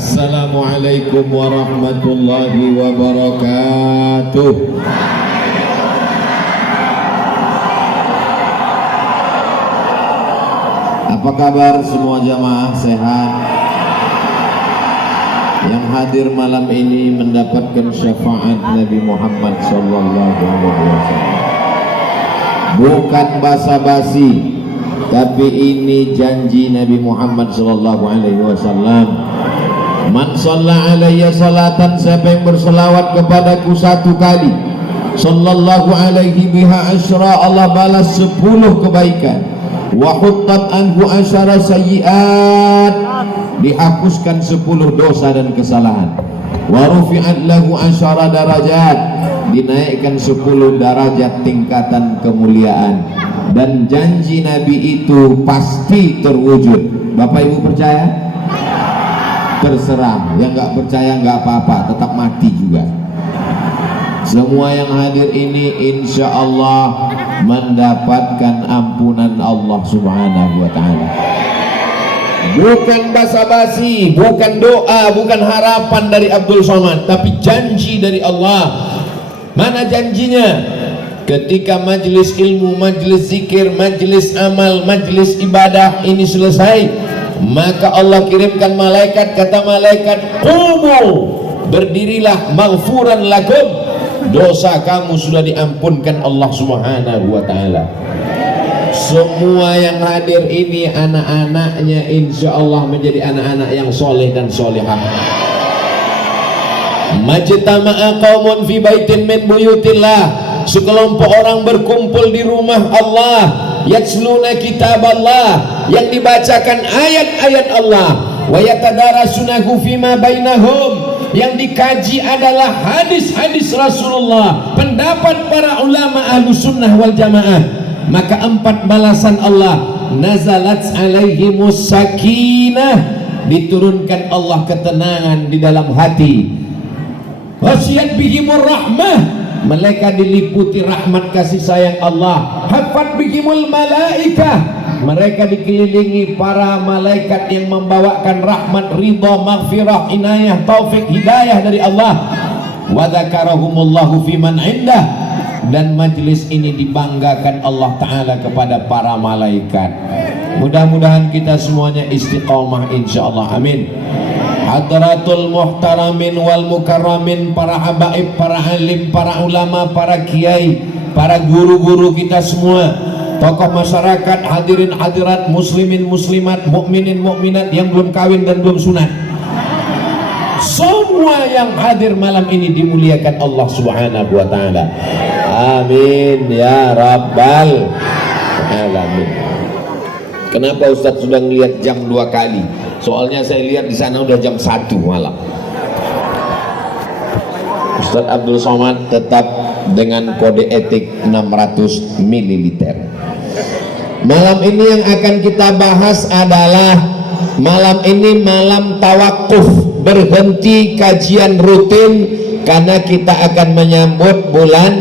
Assalamualaikum warahmatullahi wabarakatuh. Apa kabar semua jamaah, sehat? Yang hadir malam ini mendapatkan syafaat Nabi Muhammad sallallahu alaihi wasallam. Bukan basa-basi, tapi ini janji Nabi Muhammad sallallahu alaihi wasallam. Man shalla alayya salatan, siapa yang berselawat kepadaku satu kali, sallallahu alaihi biha asyra, Allah balas 10 kebaikan. Wa huttat anhu asyara sayyiat, dihapuskan 10 dosa dan kesalahan. Wa rufi'at lahu asyara darajat, dinaikkan 10 derajat tingkatan kemuliaan. Dan janji Nabi itu pasti terwujud. Bapak Ibu percaya? Terserah, yang nggak percaya nggak apa-apa, tetap mati juga. Semua yang hadir ini insya Allah mendapatkan ampunan Allah subhanahu wa ta'ala. Bukan basa-basi, bukan doa, bukan harapan dari Abdul Somad, tapi janji dari Allah. Mana janjinya? Ketika majlis ilmu, majlis zikir, majlis amal, majlis ibadah ini selesai, maka Allah kirimkan malaikat. Kata malaikat, qumu, berdirilah, maghfuran lakum, dosa kamu sudah diampunkan Allah subhanahu wa ta'ala. Semua yang hadir ini anak-anaknya insya Allah menjadi anak-anak yang soleh dan solehah. Majtama'a qaumun fi baitin min buyutillah, sekelompok orang berkumpul di rumah Allah, yatsluna kitab Allah, yang dibacakan ayat-ayat Allah, wa yatadarasunahu fima bainahum, yang dikaji adalah hadis-hadis Rasulullah, pendapat para ulama Ahlus Sunnah wal Jamaah. Maka 4 balasan Allah, nazalat alaihimus sakinah, diturunkan Allah ketenangan di dalam hati. Wasiyat bihimur rahmah, mereka diliputi rahmat kasih sayang Allah. Hafat bihimul malaikah, mereka dikelilingi para malaikat yang membawakan rahmat, ridha, maghfirah, inayah, taufik, hidayah dari Allah. Wa dzakarahumullahu fiman indah, dan majlis ini dibanggakan Allah Ta'ala kepada para malaikat. Mudah-mudahan kita semuanya istiqomah insyaallah, amin. Hadratul muhtaramin wal mukarramin, para habaib, para alim, para ulama, para kiai, para guru-guru kita semua, tokoh masyarakat, hadirin hadirat, muslimin muslimat, mukminin mukminat yang belum kawin dan belum sunat, semua yang hadir malam ini dimuliakan Allah subhanahu wa ta'ala, amin ya rabbal alamin. Kenapa Ustadz sudah ngelihat jam 2 kali? Soalnya saya lihat di sana udah jam 1 malam. Ustadz Abdul Somad tetap dengan kode etik 600 ml. Malam ini yang akan kita bahas adalah malam ini malam tawakuf, berhenti kajian rutin karena kita akan menyambut bulan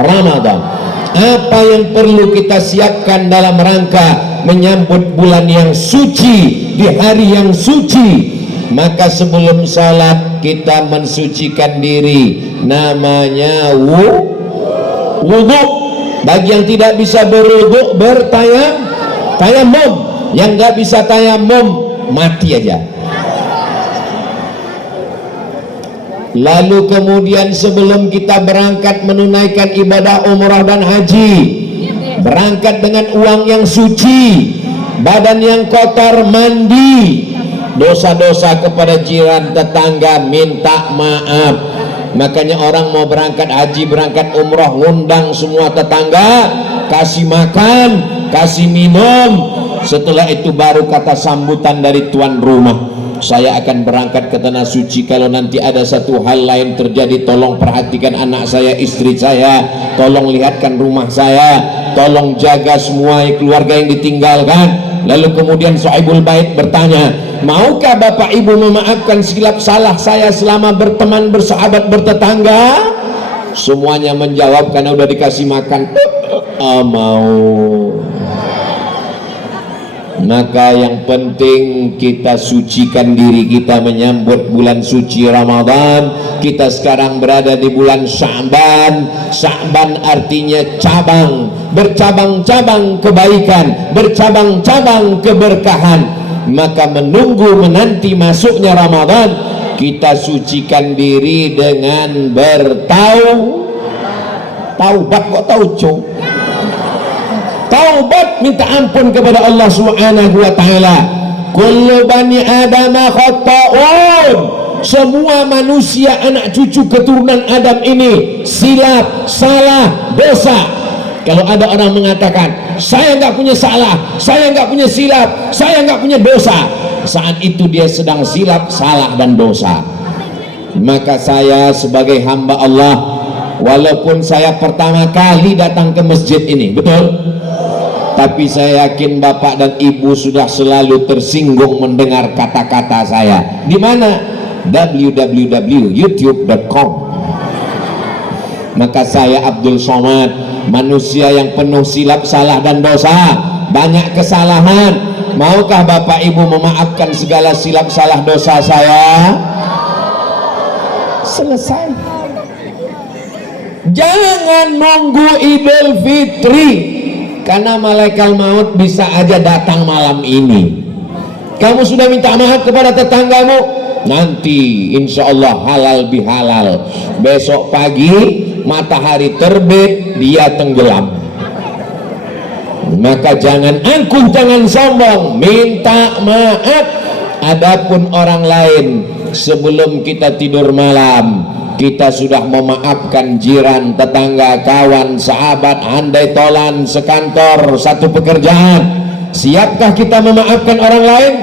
Ramadan. Apa yang perlu kita siapkan dalam rangka menyambut bulan yang suci, di hari yang suci? Maka sebelum salat kita mensucikan diri, namanya wudhu. Bagi yang tidak bisa berwudhu, bertayamum. Yang nggak bisa tayamum, mati aja. Lalu kemudian sebelum kita berangkat menunaikan ibadah umrah dan haji, berangkat dengan uang yang suci, badan yang kotor, mandi, dosa-dosa kepada jiran tetangga minta maaf. Makanya orang mau berangkat haji, berangkat umrah, ngundang semua tetangga, kasih makan, kasih minum. Setelah itu baru kata sambutan dari tuan rumah, saya akan berangkat ke tanah suci. Kalau nanti ada satu hal lain terjadi, tolong perhatikan anak saya, istri saya, tolong lihatkan rumah saya, tolong jaga semua keluarga yang ditinggalkan. Lalu kemudian Sahibul Bait bertanya, maukah Bapak Ibu memaafkan silap salah saya selama berteman, bersahabat, bertetangga? Semuanya menjawab karena udah dikasih makan, mau. Maka yang penting kita sucikan diri kita menyambut bulan suci Ramadan. Kita sekarang berada di bulan Sya'ban. Sya'ban artinya cabang, bercabang-cabang kebaikan, bercabang-cabang keberkahan. Maka menunggu menanti masuknya Ramadan, kita sucikan diri dengan taubat. Kok tauco? Taubat, minta ampun kepada Allah Subhanahu wa taala. Kullu bani Adam khata'un. Semua manusia anak cucu keturunan Adam ini silap, salah, dosa. Kalau ada orang mengatakan saya nggak punya salah, saya nggak punya silap, saya nggak punya dosa, saat itu dia sedang silap, salah dan dosa. Maka saya sebagai hamba Allah, walaupun saya pertama kali datang ke masjid ini, betul? Tapi saya yakin bapak dan ibu sudah selalu tersinggung mendengar kata-kata saya. Di mana? www.youtube.com. Maka saya Abdul Somad, manusia yang penuh silap, salah dan dosa, banyak kesalahan. Maukah bapak ibu memaafkan segala silap, salah, dosa saya? Selesai. Jangan nunggu Idul Fitri, karena malaikat maut bisa aja datang malam ini. Kamu sudah minta maaf kepada tetanggamu, nanti insya Allah halal bihalal. Besok pagi matahari terbit, dia tenggelam. Maka jangan angkuh, jangan sombong, minta maaf. Adapun orang lain, sebelum kita tidur malam, kita sudah memaafkan jiran, tetangga, kawan, sahabat, handai tolan, sekantor, satu pekerjaan. Siapkah kita memaafkan orang lain?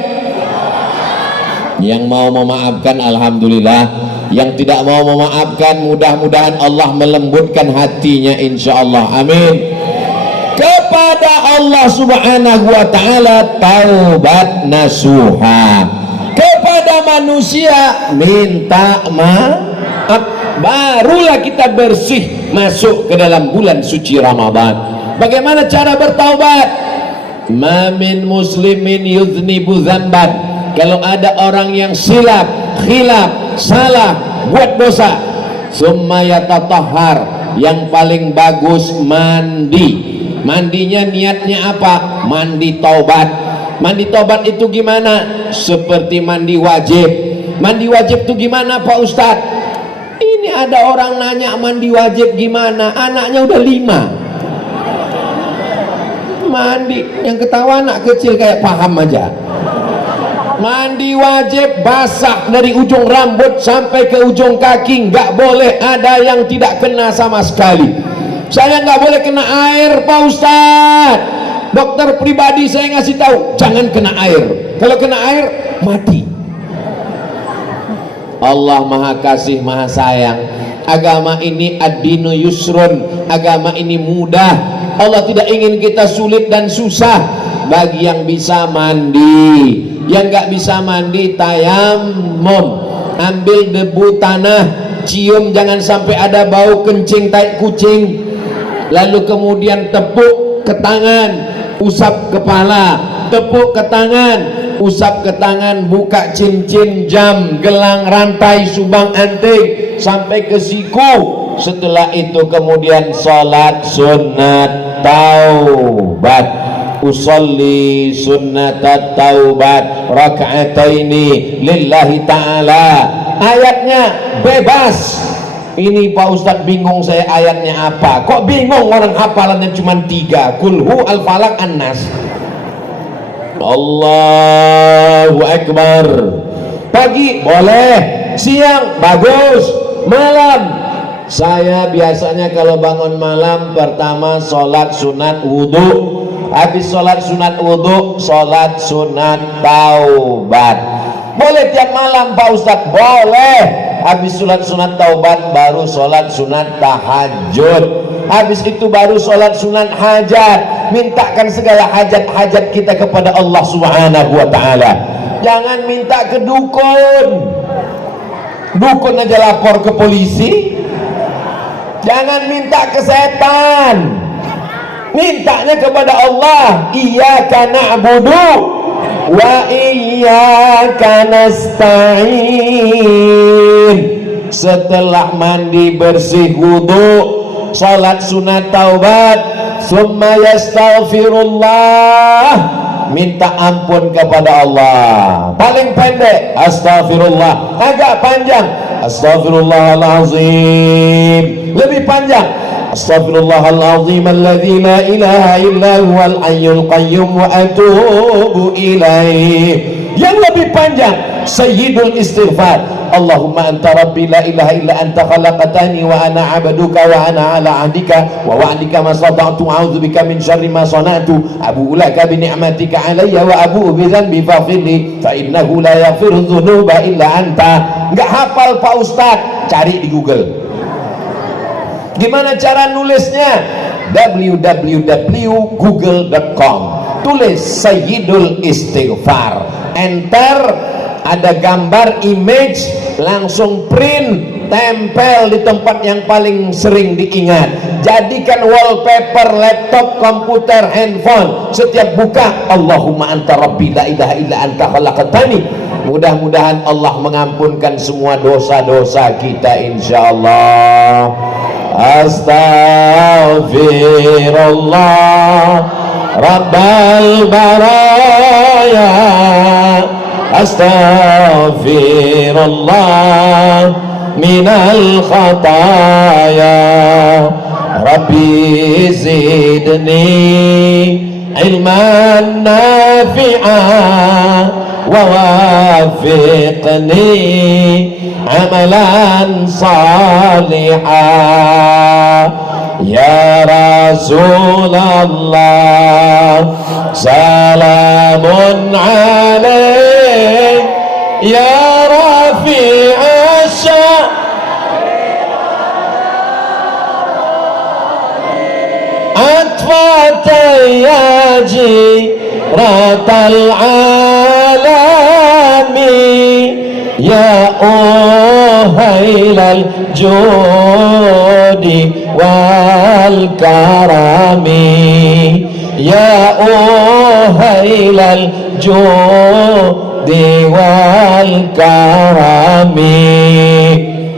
Yang mau memaafkan alhamdulillah, yang tidak mau memaafkan mudah-mudahan Allah melembutkan hatinya insyaallah, amin. Kepada Allah Subhanahu wa taala taubat nasuha, kepada manusia minta maaf, barulah kita bersih masuk ke dalam bulan suci Ramadan. Bagaimana cara bertaubat? Ma min muslimin yuznibu dzamban. Kalau ada orang yang silap, khilaf, salah, buat dosa, summa yatatahhar, yang paling bagus mandi. Mandinya niatnya apa? Mandi taubat. Mandi taubat itu gimana? Seperti mandi wajib. Mandi wajib itu gimana Pak Ustadz? Ini ada orang nanya mandi wajib gimana? Anaknya udah 5. Mandi, yang ketawa anak kecil kayak paham aja. Mandi wajib basah dari ujung rambut sampai ke ujung kaki, nggak boleh ada yang tidak kena sama sekali. Saya nggak boleh kena air Pak Ustadz. Dokter pribadi saya ngasih tahu jangan kena air. Kalau kena air mati. Allah maha kasih maha sayang. Agama ini ad-dinu yusrun, agama ini mudah. Allah tidak ingin kita sulit dan susah. Bagi yang bisa mandi, yang nggak bisa mandi tayamum, ambil debu tanah, cium, jangan sampai ada bau kencing tai kucing. Lalu kemudian tepuk ke tangan, usap kepala, tepuk ke tangan, usap ke tangan, buka cincin, jam, gelang, rantai, subang anting sampai ke siku. Setelah itu kemudian salat sunat taubat. Usolli sunnatat taubat raka'ataini lillahi ta'ala. Ayatnya bebas. Ini Pak Ustadz bingung saya ayatnya apa. Kok bingung orang hafalannya cuma 3? Kulhu al-falak an-nas. Allahu Akbar. Pagi boleh, siang bagus, malam. Saya biasanya kalau bangun malam pertama sholat sunat wudhu. Habis sholat sunat wudhu, sholat sunat taubat. Boleh tiap malam Pak Ustadz? Boleh. Habis sholat sunat taubat baru sholat sunat tahajud. Habis itu baru sholat sunat hajat. Mintakan segala hajat-hajat kita kepada Allah Subhanahu wa ta'ala. Jangan minta ke dukun. Dukun aja lapor ke polisi. Jangan minta ke setan. mintanya kepada Allah, iyyaka na'budu wa iyyaka nasta'in. Setelah mandi bersih wudu, salat sunat taubat, summa yastaghfirullah, minta ampun kepada Allah. Paling pendek astaghfirullah, agak panjang astaghfirullahalazim, lebih panjang astaghfirullahalazim alladzi la ilaha illa huwal hayyul qayyum wa atubu ilaih. Yang lebih panjang sayyidul istighfar, Allahumma anta rabbi la ilaha illa anta khalaqtani wa ana 'abduka wa ana 'ala 'ahdika wa wa'dika ma stata'tu a'udzubika min syarri ma sana'tu abu'u laka bi ni'matika 'alayya wa abu'u bi dzanbi faghfirli fa innahu la yaghfiru dzunuba illa anta. Enggak hafal Pak Ustaz, cari di Google. Gimana cara nulisnya? www.google.com, tulis Sayyidul Istighfar, enter, ada gambar image, langsung print, tempel di tempat yang paling sering diingat. Jadikan wallpaper laptop, komputer, handphone. Setiap buka, Allahumma anta rabbi la ilaha illa anta khalaqtani. Mudah-mudahan Allah mengampunkan semua dosa-dosa kita insyaallah. Astaghfirullah Rabbal baraya, astaghfirullah minal khataya, Rabbi zidni ilman nafi'an wa wafiqni amalan salihah. Ya Rasulullah salamun alaik ya rafi'asya atfatayyaji ratal alami ya uhailal judi wal karami ya uhailal judi wal karami.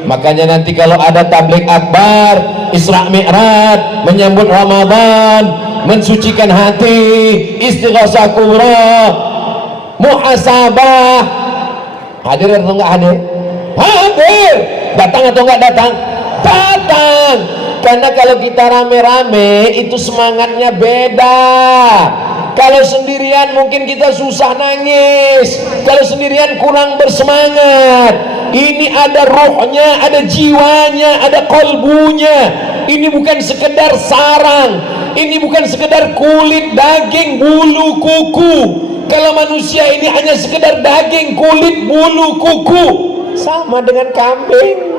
Makanya nanti kalau ada tabligh akbar, Isra Mi'raj, menyambut Ramadan, mensucikan hati, istighosah kubra, muhasabah, hadir atau enggak hadir? Hadir. Datang atau enggak datang? Datang. Karena kalau kita rame-rame itu semangatnya beda. Kalau sendirian mungkin kita susah nangis, kalau sendirian kurang bersemangat. Ini ada rohnya, ada jiwanya, ada kolbunya. Ini bukan sekedar sarang, ini bukan sekedar kulit, daging, bulu, kuku. Kalau manusia ini hanya sekedar daging, kulit, bulu, kuku, sama dengan kambing.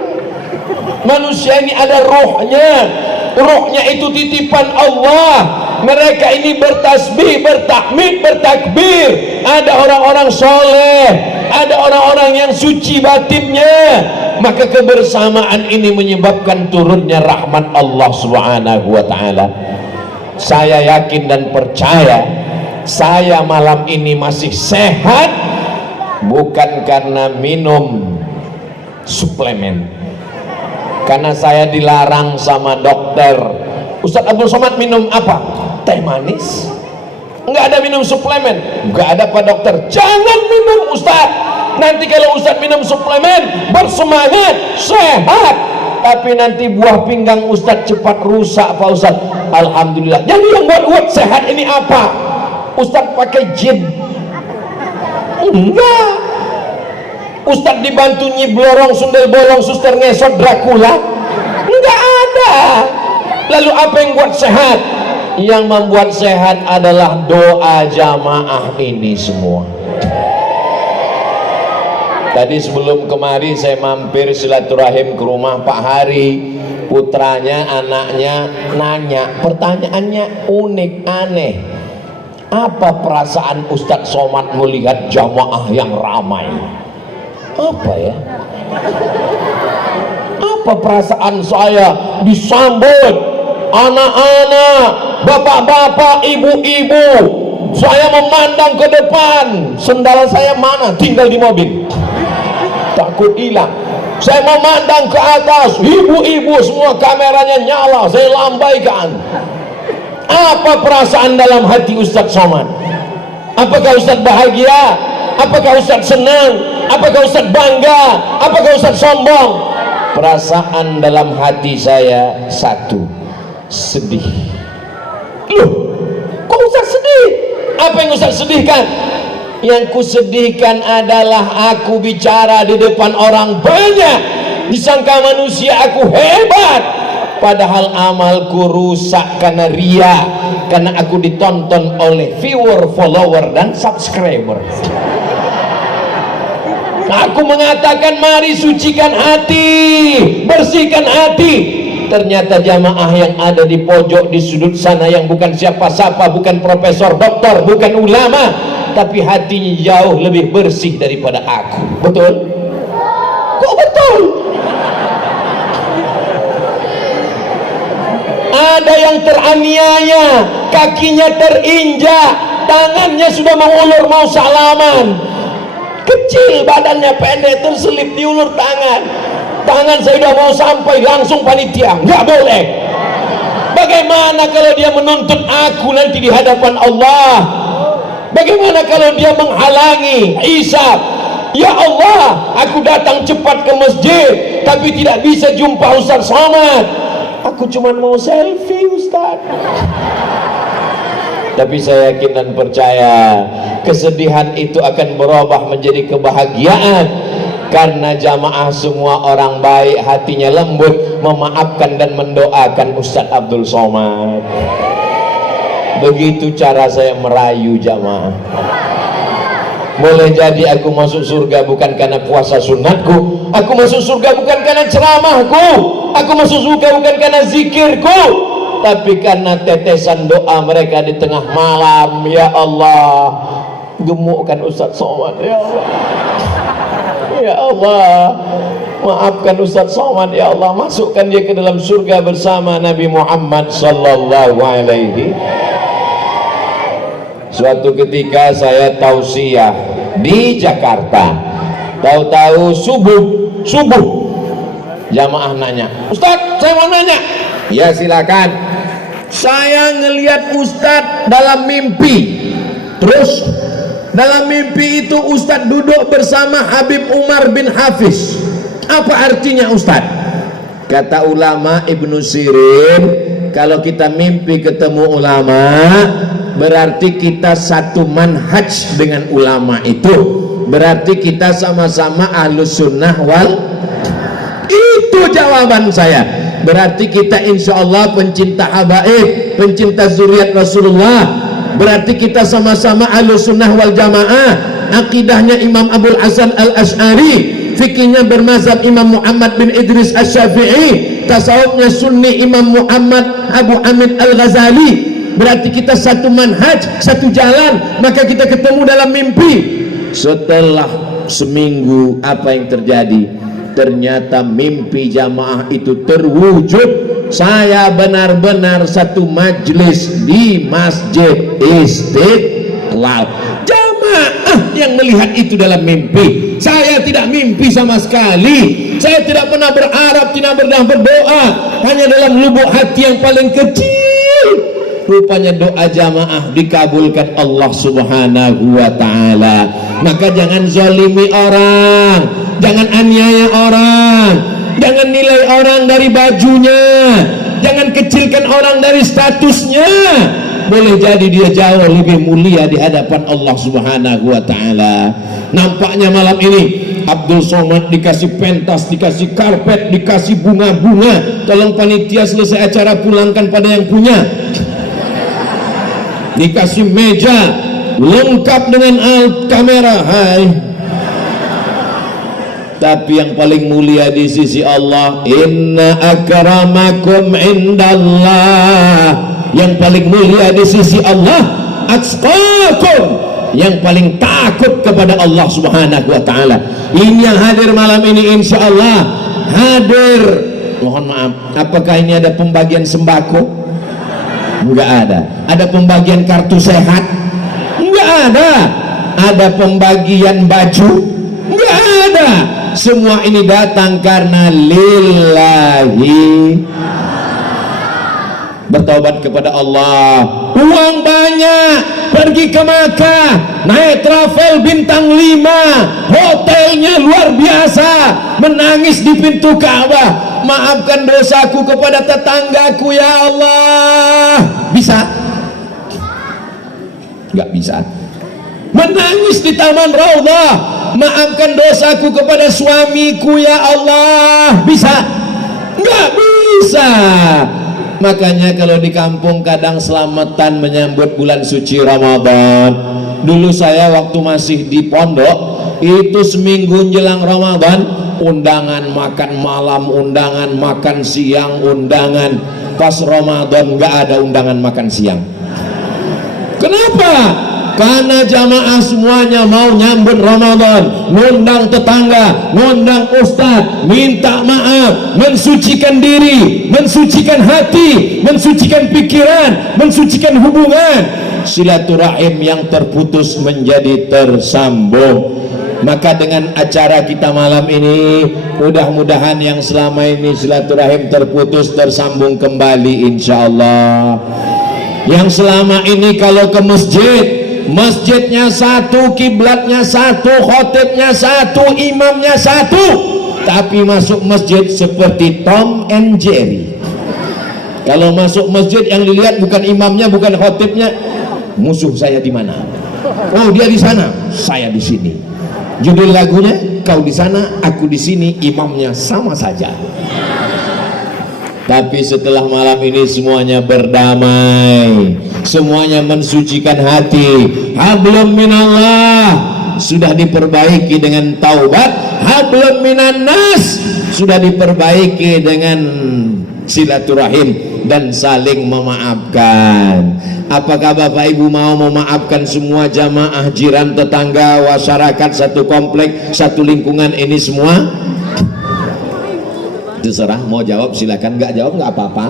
Manusia ini ada rohnya. Rohnya itu titipan Allah. Mereka ini bertasbih, bertahmid, bertakbir. Ada orang-orang soleh, ada orang-orang yang suci batinnya. Maka kebersamaan ini menyebabkan turunnya rahmat Allah Subhanahu wa ta'ala. Saya yakin dan percaya, saya malam ini masih sehat bukan karena minum suplemen, karena saya dilarang sama dokter. Ustadz Abdul Somad minum apa? Teh manis. Enggak ada minum suplemen. Enggak ada Pak Dokter. Jangan minum Ustadz. Nanti kalau Ustadz minum suplemen, bersemangat, sehat, tapi nanti buah pinggang Ustadz cepat rusak Pak Ustadz. Alhamdulillah. Jadi yang buat sehat ini apa? Ustadz pakai jin? Enggak. Ustadz dibantu Nyi Blorong, Sundel Bolong, Suster Ngesot, Dracula? Enggak ada. Lalu apa yang buat sehat? Yang membuat sehat adalah doa jamaah ini semua. Tadi sebelum kemari saya mampir silaturahim ke rumah Pak Hari. Putranya, anaknya nanya, pertanyaannya unik, aneh. Apa perasaan Ustadz Somad melihat jamaah yang ramai? Apa ya? Apa perasaan saya disambut anak-anak bapak-bapak, ibu-ibu, saya memandang ke depan, sendal saya mana? Tinggal di mobil, takut hilang. Saya memandang ke atas, ibu-ibu semua kameranya nyala, saya lambaikan. Apa perasaan dalam hati Ustaz Somad? Apakah Ustaz bahagia? Apakah Ustaz senang? Apakah Ustaz bangga? Apakah Ustaz sombong? Perasaan dalam hati saya satu, sedih. Loh, kok Ustaz sedih? Apa yang Ustaz sedihkan? Yang kusedihkan adalah aku bicara di depan orang banyak, disangka manusia aku hebat, padahal amalku rusak karena ria, karena aku ditonton oleh viewer, follower, dan subscriber. Aku mengatakan mari sucikan hati, bersihkan hati. Ternyata jamaah yang ada di pojok di sudut sana yang bukan siapa-siapa, bukan profesor, doktor, bukan ulama, tapi hatinya jauh lebih bersih daripada aku. Betul? Kok betul? Ada yang teraniaya, kakinya terinjak, tangannya sudah mengulur mau salaman, kecil badannya pendek terselip diulur tangan. Tangan saya sudah mau sampai, langsung panitia, nggak boleh. Bagaimana kalau dia menuntut aku nanti di hadapan Allah? Bagaimana kalau dia menghalangi hisab? Ya Allah, aku datang cepat ke masjid tapi tidak bisa jumpa Ustaz Somad. Aku cuma mau selfie Ustaz. Tapi saya yakin dan percaya kesedihan itu akan berubah menjadi kebahagiaan, karena jamaah semua orang baik, hatinya lembut, memaafkan dan mendoakan Ustaz Abdul Somad. Begitu cara saya merayu jamaah. Boleh jadi aku masuk surga bukan karena puasa sunatku, aku masuk surga bukan karena ceramahku, aku masuk surga bukan karena zikirku, tapi karena tetesan doa mereka di tengah malam. Ya Allah, gemukkan Ustaz Somad ya Allah. Ya Allah, maafkan Ustaz Somad ya Allah, masukkan dia ke dalam surga bersama Nabi Muhammad sallallahu alaihi. Suatu ketika saya tausiah di Jakarta, tahu-tahu subuh jamaah nanya, Ustaz saya mau nanya. Ya silakan. Saya ngelihat Ustaz dalam mimpi, terus dalam mimpi itu Ustaz duduk bersama Habib Umar bin Hafiz. Apa artinya Ustaz? Kata ulama Ibnu Sirin, kalau kita mimpi ketemu ulama, berarti kita satu manhaj dengan ulama itu, berarti kita sama-sama ahlus sunnah wal. Itu jawaban saya. Berarti kita insya Allah pencinta habaib, pencinta zuriat Rasulullah. Berarti kita sama-sama ahlus sunnah wal jamaah. Akidahnya Imam Abul Hasan al-Ash'ari, fikihnya bermazhab Imam Muhammad bin Idris Asy-Syafi'i, tasawufnya sunni Imam Muhammad Abu Hamid al-Ghazali. Berarti kita satu manhaj, satu jalan. Maka kita ketemu dalam mimpi. Setelah seminggu apa yang terjadi? Ternyata mimpi jamaah itu terwujud. Saya benar-benar satu majlis di Masjid Istiqlal. Jamaah yang melihat itu dalam mimpi. Saya tidak mimpi sama sekali. Saya tidak pernah berharap, tidak pernah berdoa. Hanya dalam lubuk hati yang paling kecil, rupanya doa jamaah dikabulkan Allah subhanahu wa ta'ala. Maka jangan zalimi orang, jangan aniaya orang, jangan nilai orang dari bajunya, jangan kecilkan orang dari statusnya. Boleh jadi dia jauh lebih mulia di hadapan Allah subhanahu wa ta'ala. Nampaknya malam ini Abdul Somad dikasih pentas, dikasih karpet, dikasih bunga-bunga. Tolong panitia selesai acara pulangkan pada yang punya. Dikasih meja lengkap dengan alat kamera. Hai. Tapi yang paling mulia di sisi Allah, inna akramakum indallah, yang paling mulia di sisi Allah atqakum, yang paling takut kepada Allah subhanahu wa ta'ala. Ini yang hadir malam ini insya Allah hadir. Mohon maaf, apakah ini ada pembagian sembako? Enggak ada. Ada pembagian kartu sehat? Enggak ada. Ada pembagian baju? Enggak ada. Semua ini datang karena lillahi. Bertaubat kepada Allah. Uang banyak, pergi ke Makkah, naik travel bintang 5, hotelnya luar biasa, menangis di pintu Ka'bah, maafkan dosaku kepada tetanggaku ya Allah. Bisa? Enggak bisa. Menangis di Taman Raudhah, maafkan dosaku kepada suamiku ya Allah. Bisa? Enggak bisa. Makanya kalau di kampung kadang selamatan menyambut bulan suci Ramadan. Dulu saya waktu masih di pondok, itu seminggu jelang Ramadan, undangan makan malam, undangan makan siang, undangan. Pas Ramadan nggak ada undangan makan siang. Kenapa? Karena jamaah semuanya mau nyambut Ramadan, ngundang tetangga, ngundang ustadz, minta maaf, mensucikan diri, mensucikan hati, mensucikan pikiran, mensucikan hubungan. Silaturahim yang terputus menjadi tersambung. Maka dengan acara kita malam ini, mudah-mudahan yang selama ini silaturahim terputus tersambung kembali insyaallah. Yang selama ini kalau ke masjid, masjidnya satu, kiblatnya satu, khotibnya satu, imamnya satu, tapi masuk masjid seperti Tom and Jerry. Kalau masuk masjid yang dilihat bukan imamnya, bukan khotibnya, musuh saya di mana? Oh, dia di sana, saya di sini. Judul lagunya, kau di sana, aku di sini, imamnya sama saja. Tapi setelah malam ini semuanya berdamai, semuanya mensucikan hati. Hablum minallah sudah diperbaiki dengan taubat, hablum minan nas sudah diperbaiki dengan silaturahim dan saling memaafkan. Apakah Bapak Ibu mau memaafkan semua jamaah, jiran, tetangga, masyarakat, satu komplek, satu lingkungan ini semua? Terserah, mau jawab silakan, nggak jawab nggak apa-apa.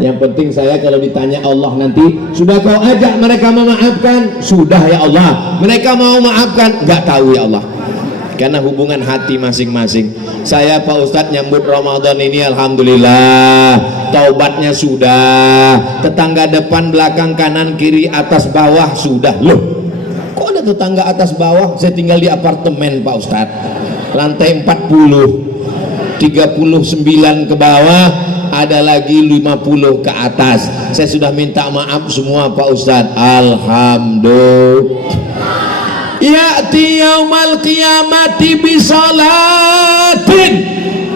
Yang penting saya kalau ditanya Allah nanti, sudah kau ajak mereka memaafkan? Sudah ya Allah. Mereka mau maafkan? Nggak tahu ya Allah. Karena hubungan hati masing-masing. Saya Pak Ustadz nyambut Ramadan ini alhamdulillah, taubatnya sudah, tetangga depan, belakang, kanan, kiri, atas, bawah sudah. Loh, kok ada tetangga atas bawah? Saya tinggal di apartemen Pak Ustadz, lantai 40, 39 ke bawah, ada lagi 50 ke atas. Saya sudah minta maaf semua Pak Ustadz. Alhamdulillah. Ya'ti yaumal qiyamati bisolatin.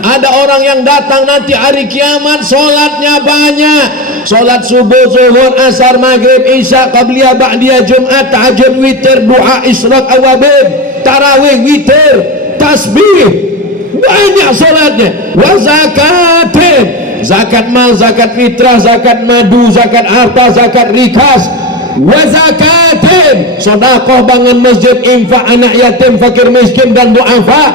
Ada orang yang datang nanti hari kiamat, solatnya banyak. Solat subuh, zuhur, asar, maghrib, isya, qabliyah, ba'diyah, jumat, tahajud, witir, du'a, isyraq, awabib, tarawih, witir, tasbih, banyak solatnya. Wa zakatin, zakat mal, zakat fitrah, zakat madu, zakat harta, zakat rikas. Wa zakatin, sedekah, bangun masjid, infak, anak yatim, fakir miskin dan du'afa.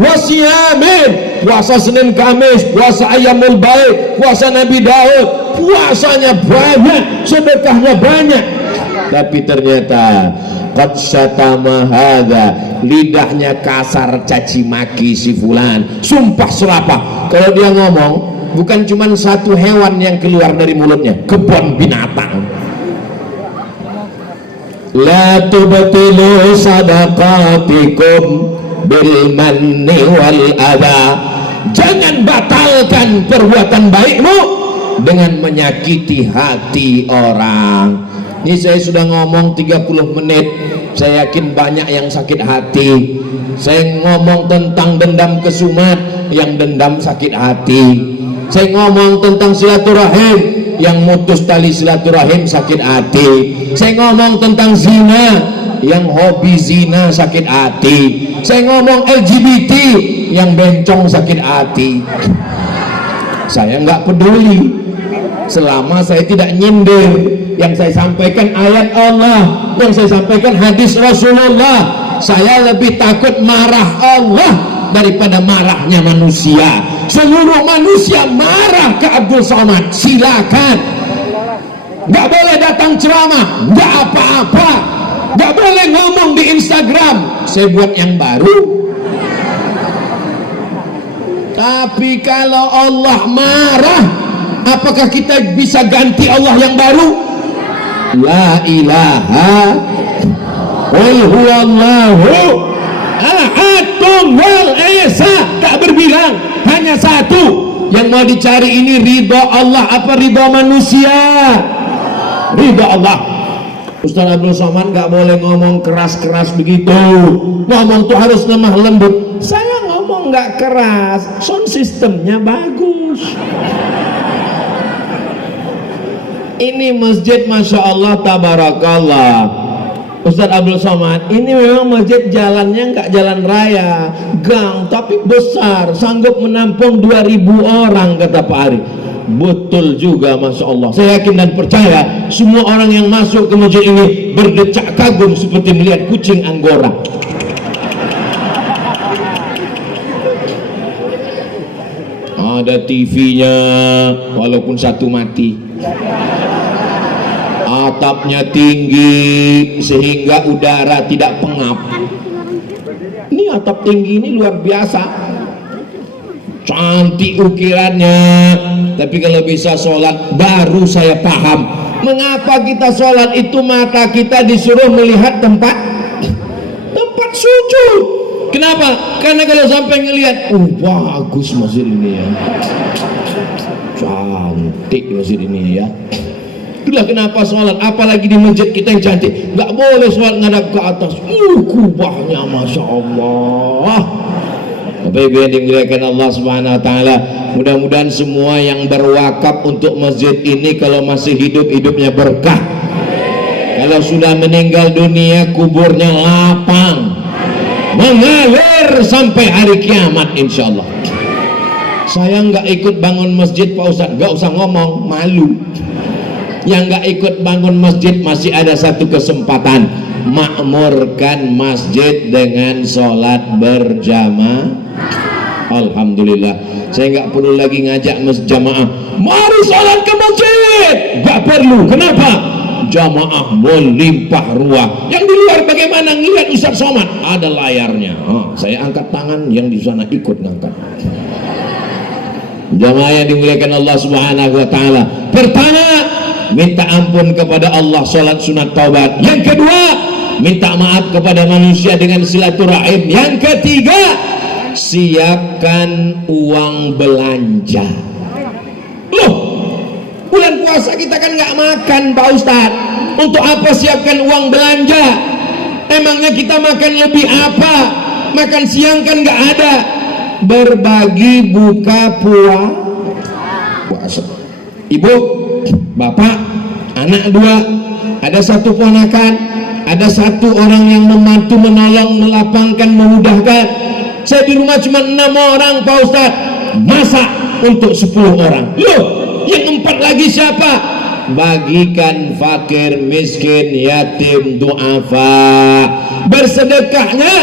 Wa siyamin, puasa Senin Kamis, puasa Ayyamul Baik, puasa Nabi Daud, puasanya banyak, sedekahnya banyak. Tapi ternyata qad syatama hadza, lidahnya kasar, caci maki si fulan, sumpah serapah. Kalau dia ngomong, bukan cuma satu hewan yang keluar dari mulutnya, kebun binatang. La tubtilu sadaqatikum bil manni wal adha. Jangan batalkan perbuatan baikmu dengan menyakiti hati orang. Ini saya sudah ngomong 30 menit. Saya yakin banyak yang sakit hati. Saya ngomong tentang dendam kesumat, yang dendam sakit hati. Saya ngomong tentang silaturahim, yang mutus tali silaturahim sakit hati. Saya ngomong tentang zina, yang hobi zina sakit hati. Saya ngomong LGBT, yang bencong sakit hati. Saya nggak peduli selama saya tidak nyindir. Yang saya sampaikan ayat Allah, yang saya sampaikan hadis Rasulullah. Saya lebih takut marah Allah daripada marahnya manusia. Seluruh manusia marah ke Abdul Somad, silakan. nggak boleh datang ceramah, nggak apa-apa, nggak boleh ngomong di Instagram, saya buat yang baru. Tapi kalau Allah marah, apakah kita bisa ganti Allah yang baru? La ilaha qul huwallahu ahadun wal esa, tak berbilang, hanya satu. Yang mau dicari ini ridho Allah apa ridho manusia? Ridho Allah. Ustaz Abdul Somad nggak boleh ngomong keras-keras begitu, ngomong tuh harus lemah lembut. Saya ngomong nggak keras, sound systemnya bagus. Ini masjid Masya Allah tabarakallah. Ustaz Abdul Somad, ini memang masjid jalannya nggak jalan raya, gang, tapi besar, sanggup menampung 2000 orang kata Pak Ari. Betul juga Masya Allah. Saya yakin dan percaya semua orang yang masuk ke masjid ini berdecak kagum seperti melihat kucing Anggora. Ada TV-nya walaupun satu mati, atapnya tinggi sehingga udara tidak pengap. Ini atap tinggi ini luar biasa, cantik ukirannya. Tapi kalau bisa sholat baru saya paham mengapa kita sholat itu mata kita disuruh melihat tempat sujud. Kenapa? Karena kalau sampai ngelihat, bagus masjid ini ya, cantik masjid ini ya. Itulah kenapa sholat, apalagi di masjid kita yang cantik, nggak boleh sholat ngadap ke atas. Kubahnya Masya Allah. Bapak Ibu yang dimuliakan Allah Subhanahu Wa Taala, mudah-mudahan semua yang berwakaf untuk masjid ini kalau masih hidup, hidupnya berkah. Kalau sudah meninggal dunia, kuburnya lapang, mengalir sampai hari kiamat insya Allah. Saya nggak ikut bangun masjid Pak Ustadz, nggak usah ngomong, malu. Yang nggak ikut bangun masjid masih ada satu kesempatan, makmurkan masjid dengan sholat berjamaah. Alhamdulillah, saya nggak perlu lagi ngajak jamaah, mari sholat ke masjid, nggak perlu. Kenapa? Jamaah melimpah ruah. Yang di luar bagaimana ngelihat Ustaz Somad? Ada layarnya. Saya angkat tangan, yang di sana ikut ngangkat. Jamaah yang dimuliakan Allah Subhanahu Wa Taala. Pertama, minta ampun kepada Allah, sholat sunat taubat. Yang kedua, minta maaf kepada manusia dengan silaturahim. Yang ketiga, siapkan uang belanja. Loh, bulan puasa kita kan nggak makan Pak Ustadz, untuk apa siapkan uang belanja? Emangnya kita makan lebih apa? Makan siang kan nggak ada. Berbagi buka puasa. Ibu, bapak, anak dua, ada satu ponakan, ada satu orang yang membantu, menolong, melapangkan, memudahkan. Saya di rumah cuma 6 orang Pak Ustadz, masak untuk 10 orang. Loh, yang 4 lagi siapa? Bagikan fakir, miskin, yatim, du'afa. Bersedekahnya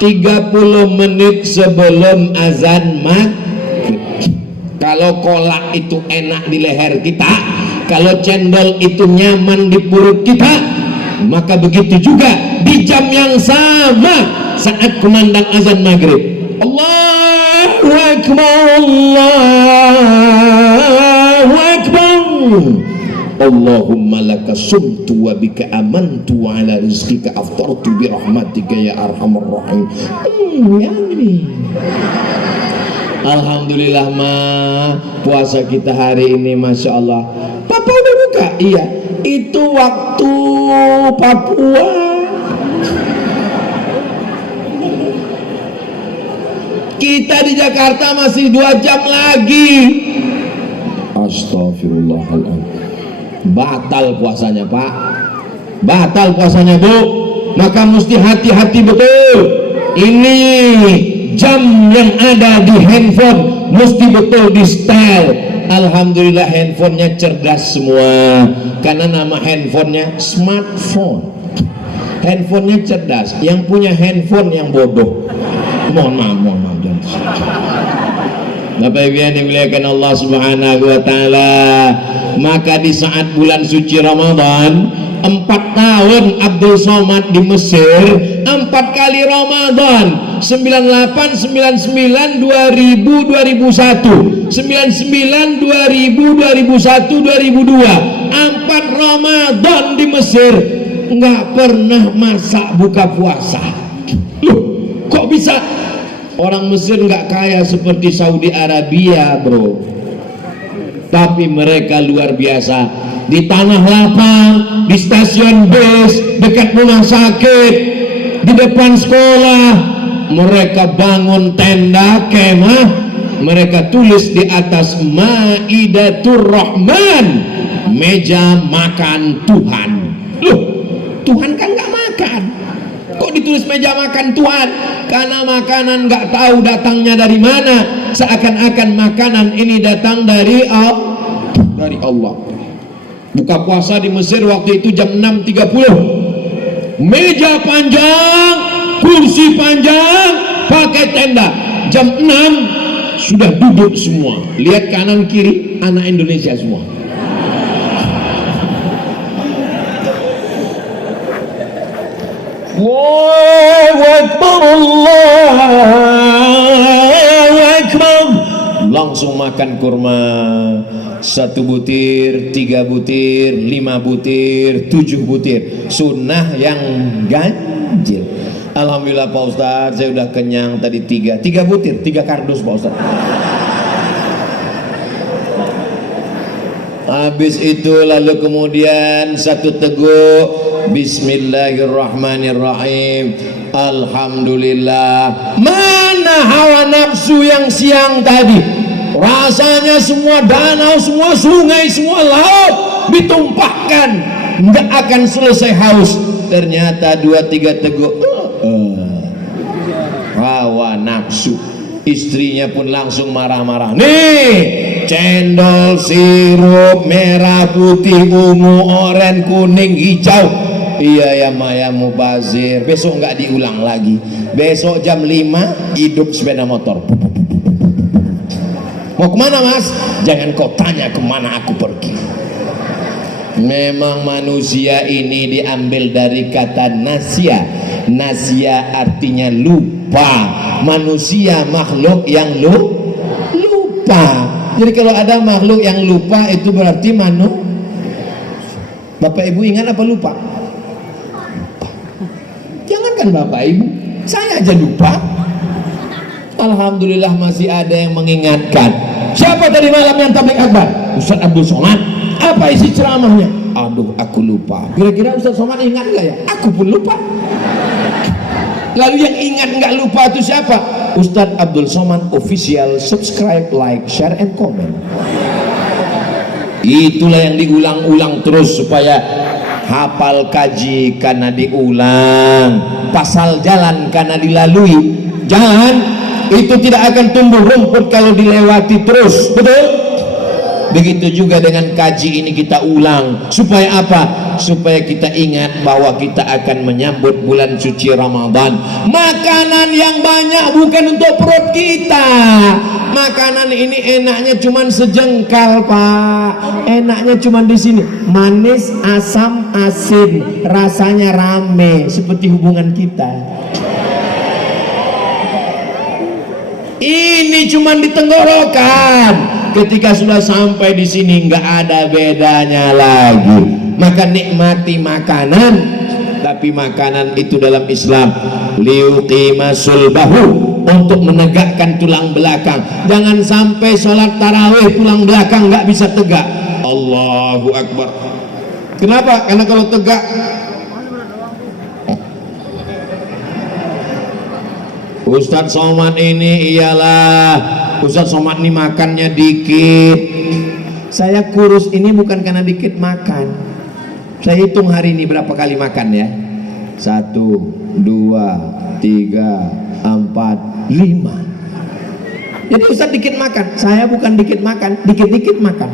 30 menit sebelum azan maghrib. Kalau kolak itu enak di leher kita, kalau cendol itu nyaman di perut kita, maka begitu juga di jam yang sama saat kumandang azan maghrib. Allahu Akbar, Allahu Akbar. Allahumma laka sumtu wa bika amantu wa ala rizqika aftartu bi rahmatika ya arhamar rahim. Alhamdulillah ma, puasa kita hari ini Masya Allah. Papa udah buka? Iya, itu waktu Papua. Kita di Jakarta masih 2 jam lagi. Astagfirullahaladzim. Batal puasanya Pak, batal puasanya Bu. Maka mesti hati-hati betul. Ini jam yang ada di handphone mesti betul di style. Alhamdulillah handphonenya cerdas semua, karena nama handphonenya smartphone. Handphonenya cerdas, yang punya handphone yang bodoh. Mohon maaf. Bapak Ibu yang dimuliakan Allah Subhanahu wa taala, maka di saat bulan suci Ramadan, 4 tahun Abdul Somad di Mesir, 4 kali Ramadan, 98, 99, 2000, 2001, 99, 2000, 2001, 2002, 4 Ramadan di Mesir nggak pernah masak buka puasa. Loh, kok bisa? Orang Mesir nggak kaya seperti Saudi Arabia, bro, tapi mereka luar biasa. Di tanah lapang, di stasiun bis, dekat rumah sakit, di depan sekolah, mereka bangun tenda kemah, mereka tulis di atas Maidatur Rahman, meja makan Tuhan. Loh, Tuhan kan nggak makan, kok ditulis meja makan Tuhan? Karena makanan nggak tahu datangnya dari mana, seakan-akan makanan ini datang dari Allah. Buka puasa di Mesir waktu itu jam 6.30, meja panjang, kursi panjang, pakai tenda. Jam 6 sudah duduk semua, lihat kanan kiri anak Indonesia semua. Allahu Akbar, Allahu Akbar. Langsung makan kurma, 1 butir, 3 butir, 5 butir, 7 butir, sunnah yang ganjil. Alhamdulillah Pak Ustadz, saya udah kenyang tadi 3 butir, 3 kardus Pak Ustadz. Habis itu lalu kemudian 1 teguk, Bismillahirrahmanirrahim, Alhamdulillah. Mana hawa nafsu yang siang tadi? Rasanya semua danau, semua sungai, semua laut ditumpahkan, nggak akan selesai haus. Ternyata 2-3 teguk, hawa nafsu. Istrinya pun langsung marah-marah. Nih, cendol, sirup, merah, putih, ungu, oranye, kuning, hijau. Iya ya Maya Mubazir, besok nggak diulang lagi. Besok jam 5 hidup sepeda motor. Mau kemana mas? Jangan kau tanya kemana aku pergi. Memang manusia ini diambil dari kata nasya. Nasya artinya lupa. Manusia makhluk yang lupa. Jadi kalau ada makhluk yang lupa itu berarti Bapak Ibu ingat apa lupa? Jangankan Bapak Ibu, saya aja lupa. Alhamdulillah masih ada yang mengingatkan. Siapa tadi malam yang tabligh akbar? Ustaz Abdul Somad. Apa isi ceramahnya? Aduh, aku lupa. Kira-kira Ustaz Somad ingat nggak ya? Aku pun lupa. Lalu yang ingat nggak lupa itu siapa? Ustaz Abdul Somad official. Subscribe, like, share, and comment. Itulah yang diulang-ulang terus supaya hafal kaji karena diulang, pasal jalan karena dilalui. Jalan itu tidak akan tumbuh rumput kalau dilewati terus, betul? Begitu juga dengan kaji ini kita ulang. Supaya apa? Supaya kita ingat bahwa kita akan menyambut bulan suci Ramadan. Makanan yang banyak bukan untuk perut kita. Makanan ini enaknya cuman sejengkal, Pak. Enaknya cuman di sini. Manis, asam, asin, rasanya rame seperti hubungan kita. Ini cuman di tenggorokan. Ketika sudah sampai di sini nggak ada bedanya lagi. Maka nikmati makanan, tapi makanan itu dalam Islam liuqima sulbahu, untuk menegakkan tulang belakang. Jangan sampai sholat tarawih tulang belakang nggak bisa tegak. Allahu Akbar. Kenapa? Karena kalau tegak, Ustadz Somad ini iyalah Ustadz Somad ini makannya dikit. Saya kurus ini bukan karena dikit makan. Saya hitung hari ini berapa kali makan ya. 1, 2, 3, 4, 5. Jadi Ustadz dikit makan. Saya bukan dikit makan, dikit-dikit makan.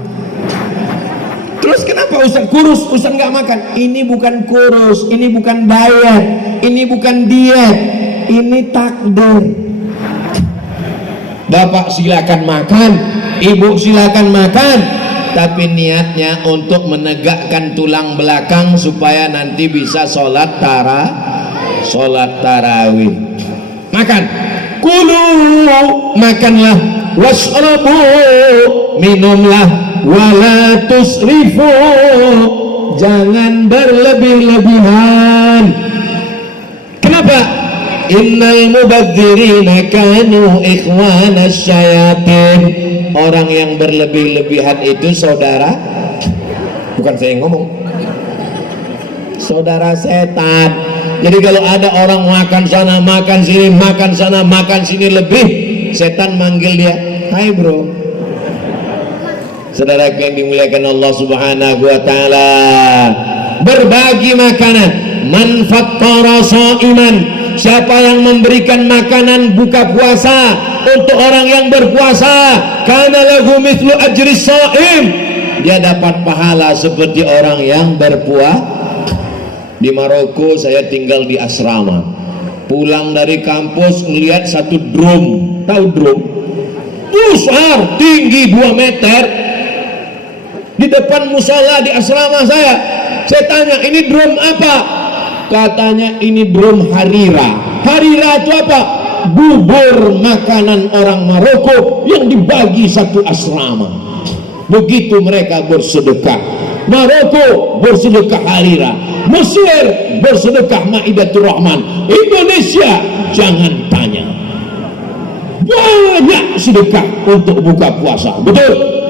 Terus kenapa Ustadz kurus? Ustadz nggak makan. Ini bukan kurus, ini bukan diet, ini bukan diet, ini takdir. Bapak silakan makan, ibu silakan makan, tapi niatnya untuk menegakkan tulang belakang supaya nanti bisa sholat tarawih. Makan, kulu, makanlah, wasrabu, minumlah, wala tusrifu, jangan berlebih-lebihan. Kenapa? Innal mubadzirina kanu ikhwanas syayatin. Orang yang berlebih-lebihan itu saudara, bukan saya yang ngomong, saudara setan. Jadi kalau ada orang makan sana makan sini, makan sana makan sini lebih, setan manggil dia, hai bro. Saudara yang dimuliakan Allah Subhanahu wa taala, berbagi makanan, man fattara shaiman, siapa yang memberikan makanan buka puasa untuk orang yang berpuasa, kana lahu mithlu ajri shaim, dia dapat pahala seperti orang yang berpuasa. Di Maroko saya tinggal di asrama, pulang dari kampus melihat satu drum, tahu drum? Besar, tinggi 2 meter di depan musola di asrama saya. Saya tanya, ini drum apa? Katanya ini drum harira. Harira itu apa? Bubur makanan orang Maroko yang dibagi satu asrama. Begitu mereka bersedekah. Maroko bersedekah harira, Mesir bersedekah Maidatur Rahman, Indonesia jangan tanya, banyak sedekah untuk buka puasa. Betul?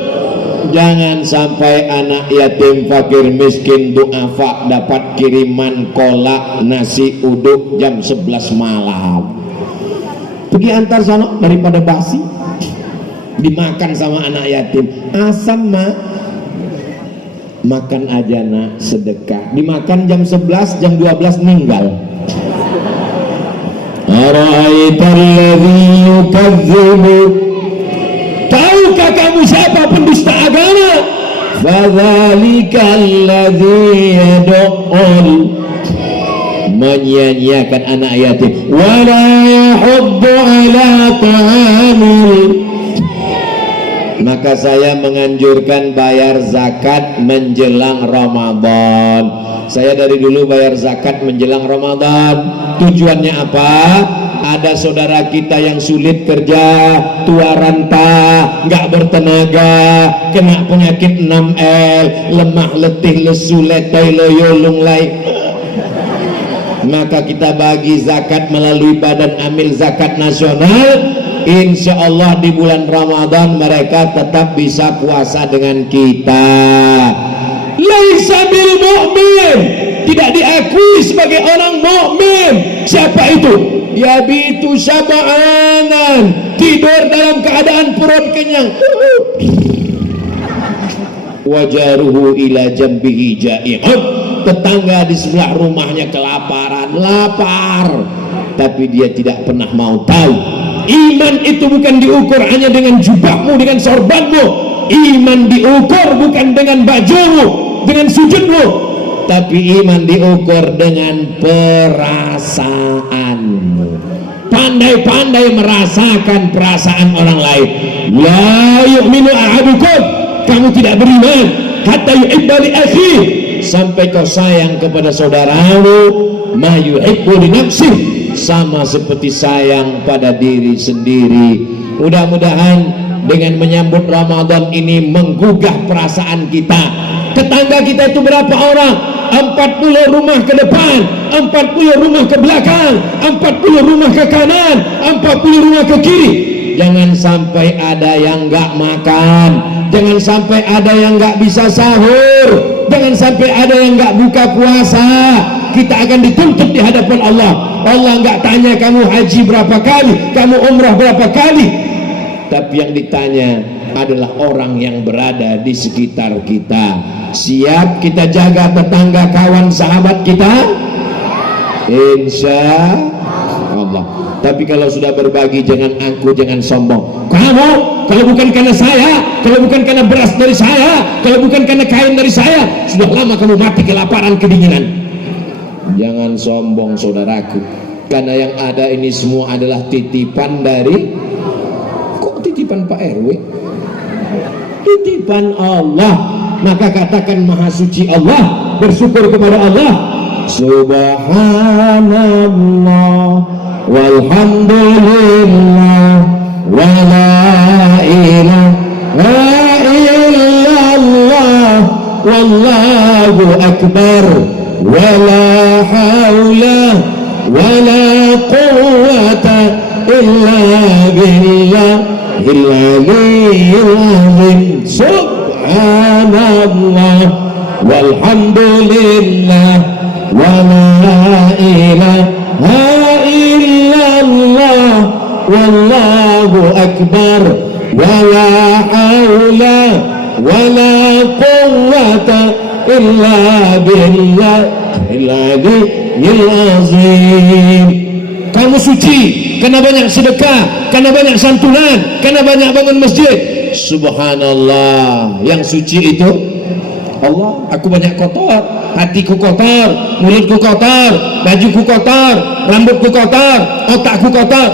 Jangan sampai anak yatim, fakir, miskin, duafa dapat kiriman kolak, nasi uduk jam 11 malam. Pergi antar sana daripada basi, dimakan sama anak yatim. Asam mah, makan aja nak, sedekah. Dimakan jam 11, jam 12 meninggal. Ara'aital ladzi yukadzibu, tahukah kamu siapa pendusta agama? Fadzalikal ladzi yad'ul, menyia-nyiakan anak yatim, wala yahuddu ala ta'amil. Maka saya menganjurkan bayar zakat menjelang Ramadan. Saya dari dulu bayar zakat menjelang Ramadan. Tujuannya apa? Ada saudara kita yang sulit kerja, tua renta, nggak bertenaga, kena penyakit 6L, lemah, letih, lesu, letoy, loyo, lunglai. Maka kita bagi zakat melalui Badan Amil Zakat Nasional. Insya Allah di bulan Ramadan mereka tetap bisa puasa dengan kita. Laisa bil mu'min, tidak diakui sebagai orang mukmin. Siapa itu? Yabitu syaba'anan, tidur dalam keadaan perut kenyang. Wajaruhu ila jambihi ja'i'un, tetangga di sebelah rumahnya kelaparan, lapar, tapi dia tidak pernah mau tahu. Iman itu bukan diukur hanya dengan jubahmu, dengan sorbanmu. Iman diukur bukan dengan bajumu, dengan sujudmu, tapi iman diukur dengan perasaanmu. Pandai-pandai merasakan perasaan orang lain. La yu'minu ahadukum, kamu tidak beriman hatta yuhibba li akhihi, sampai kau sayang kepada saudaramu ma yuhibbu li nafsihi, sama seperti sayang pada diri sendiri. Mudah-mudahan dengan menyambut Ramadan ini menggugah perasaan kita. Tetangga kita itu berapa orang? 40 rumah ke depan, 40 rumah ke belakang, 40 rumah ke kanan, 40 rumah ke kiri. Jangan sampai ada yang nggak makan, jangan sampai ada yang nggak bisa sahur, jangan sampai ada yang nggak buka puasa. Kita akan dituntut di hadapan Allah. Allah nggak tanya kamu haji berapa kali, kamu umrah berapa kali, tapi yang ditanya adalah orang yang berada di sekitar kita. Siap kita jaga tetangga, kawan, sahabat kita? Insya Allah. Tapi kalau sudah berbagi jangan angku, jangan sombong. Kamu, kalau bukan karena saya, kalau bukan karena beras dari saya, kalau bukan karena kain dari saya, sudah lama kamu mati kelaparan, kedinginan. Jangan sombong saudaraku, karena yang ada ini semua adalah titipan dari. Kok bukan Pak RW. Titipan Allah. Maka katakan maha suci Allah, bersyukur kepada Allah. Subhanallah walhamdulillah wa la ilaha illallah wallahu akbar wa la haula wa la quwwata illa billahil aliyyil azim. Subhanallah walhamdulillah wa la ilaha illallah wallahu akbar wa la haula wa la quwwata illa billahil aliyyil azim. Kamu suci karena banyak sedekah, karena banyak santunan, karena banyak bangun masjid. Subhanallah, yang suci itu Allah. Aku banyak kotor, hatiku kotor, mulutku kotor, bajuku kotor, rambutku kotor, otakku kotor.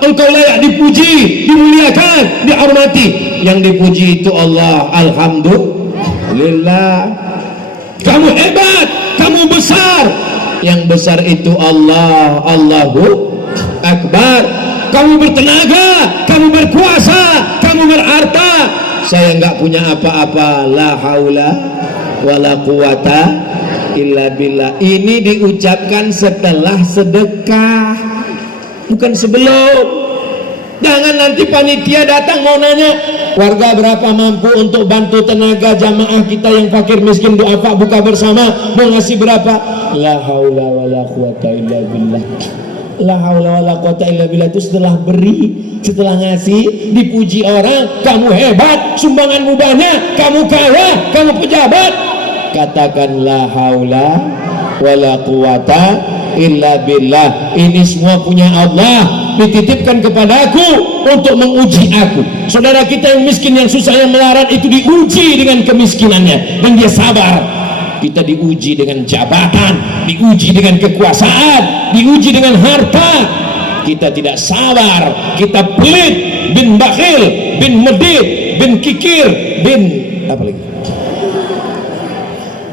Engkau layak dipuji, dimuliakan, dihormati. Yang dipuji itu Allah. Alhamdulillah. Kamu hebat, kamu besar. Yang besar itu Allah. Allahu Akbar. Kamu bertenaga, kamu berkuasa, kamu berharta. Saya enggak punya apa-apa. La haula wala quwata illa billah. Ini diucapkan setelah sedekah, bukan sebelum. Jangan nanti panitia datang mau nanya, warga berapa mampu untuk bantu tenaga jamaah kita yang fakir miskin, doa Pak buka bersama, mau ngasih berapa? La haula wala quwata illa billah. La haula wala quwata illa billah itu setelah beri, setelah ngasih, dipuji orang, kamu hebat, sumbanganmu banyak, kamu kaya, kamu pejabat. Katakan la haula wala quwata illa billah. Ini semua punya Allah, dititipkan kepadaku untuk menguji aku. Saudara kita yang miskin, yang susah, yang melarat itu diuji dengan kemiskinannya dan dia sabar. Kita diuji dengan jabatan, diuji dengan kekuasaan, diuji dengan harta. Kita tidak sabar, kita pelit, bin bakhil, bin medit, bin kikir, bin apa lagi?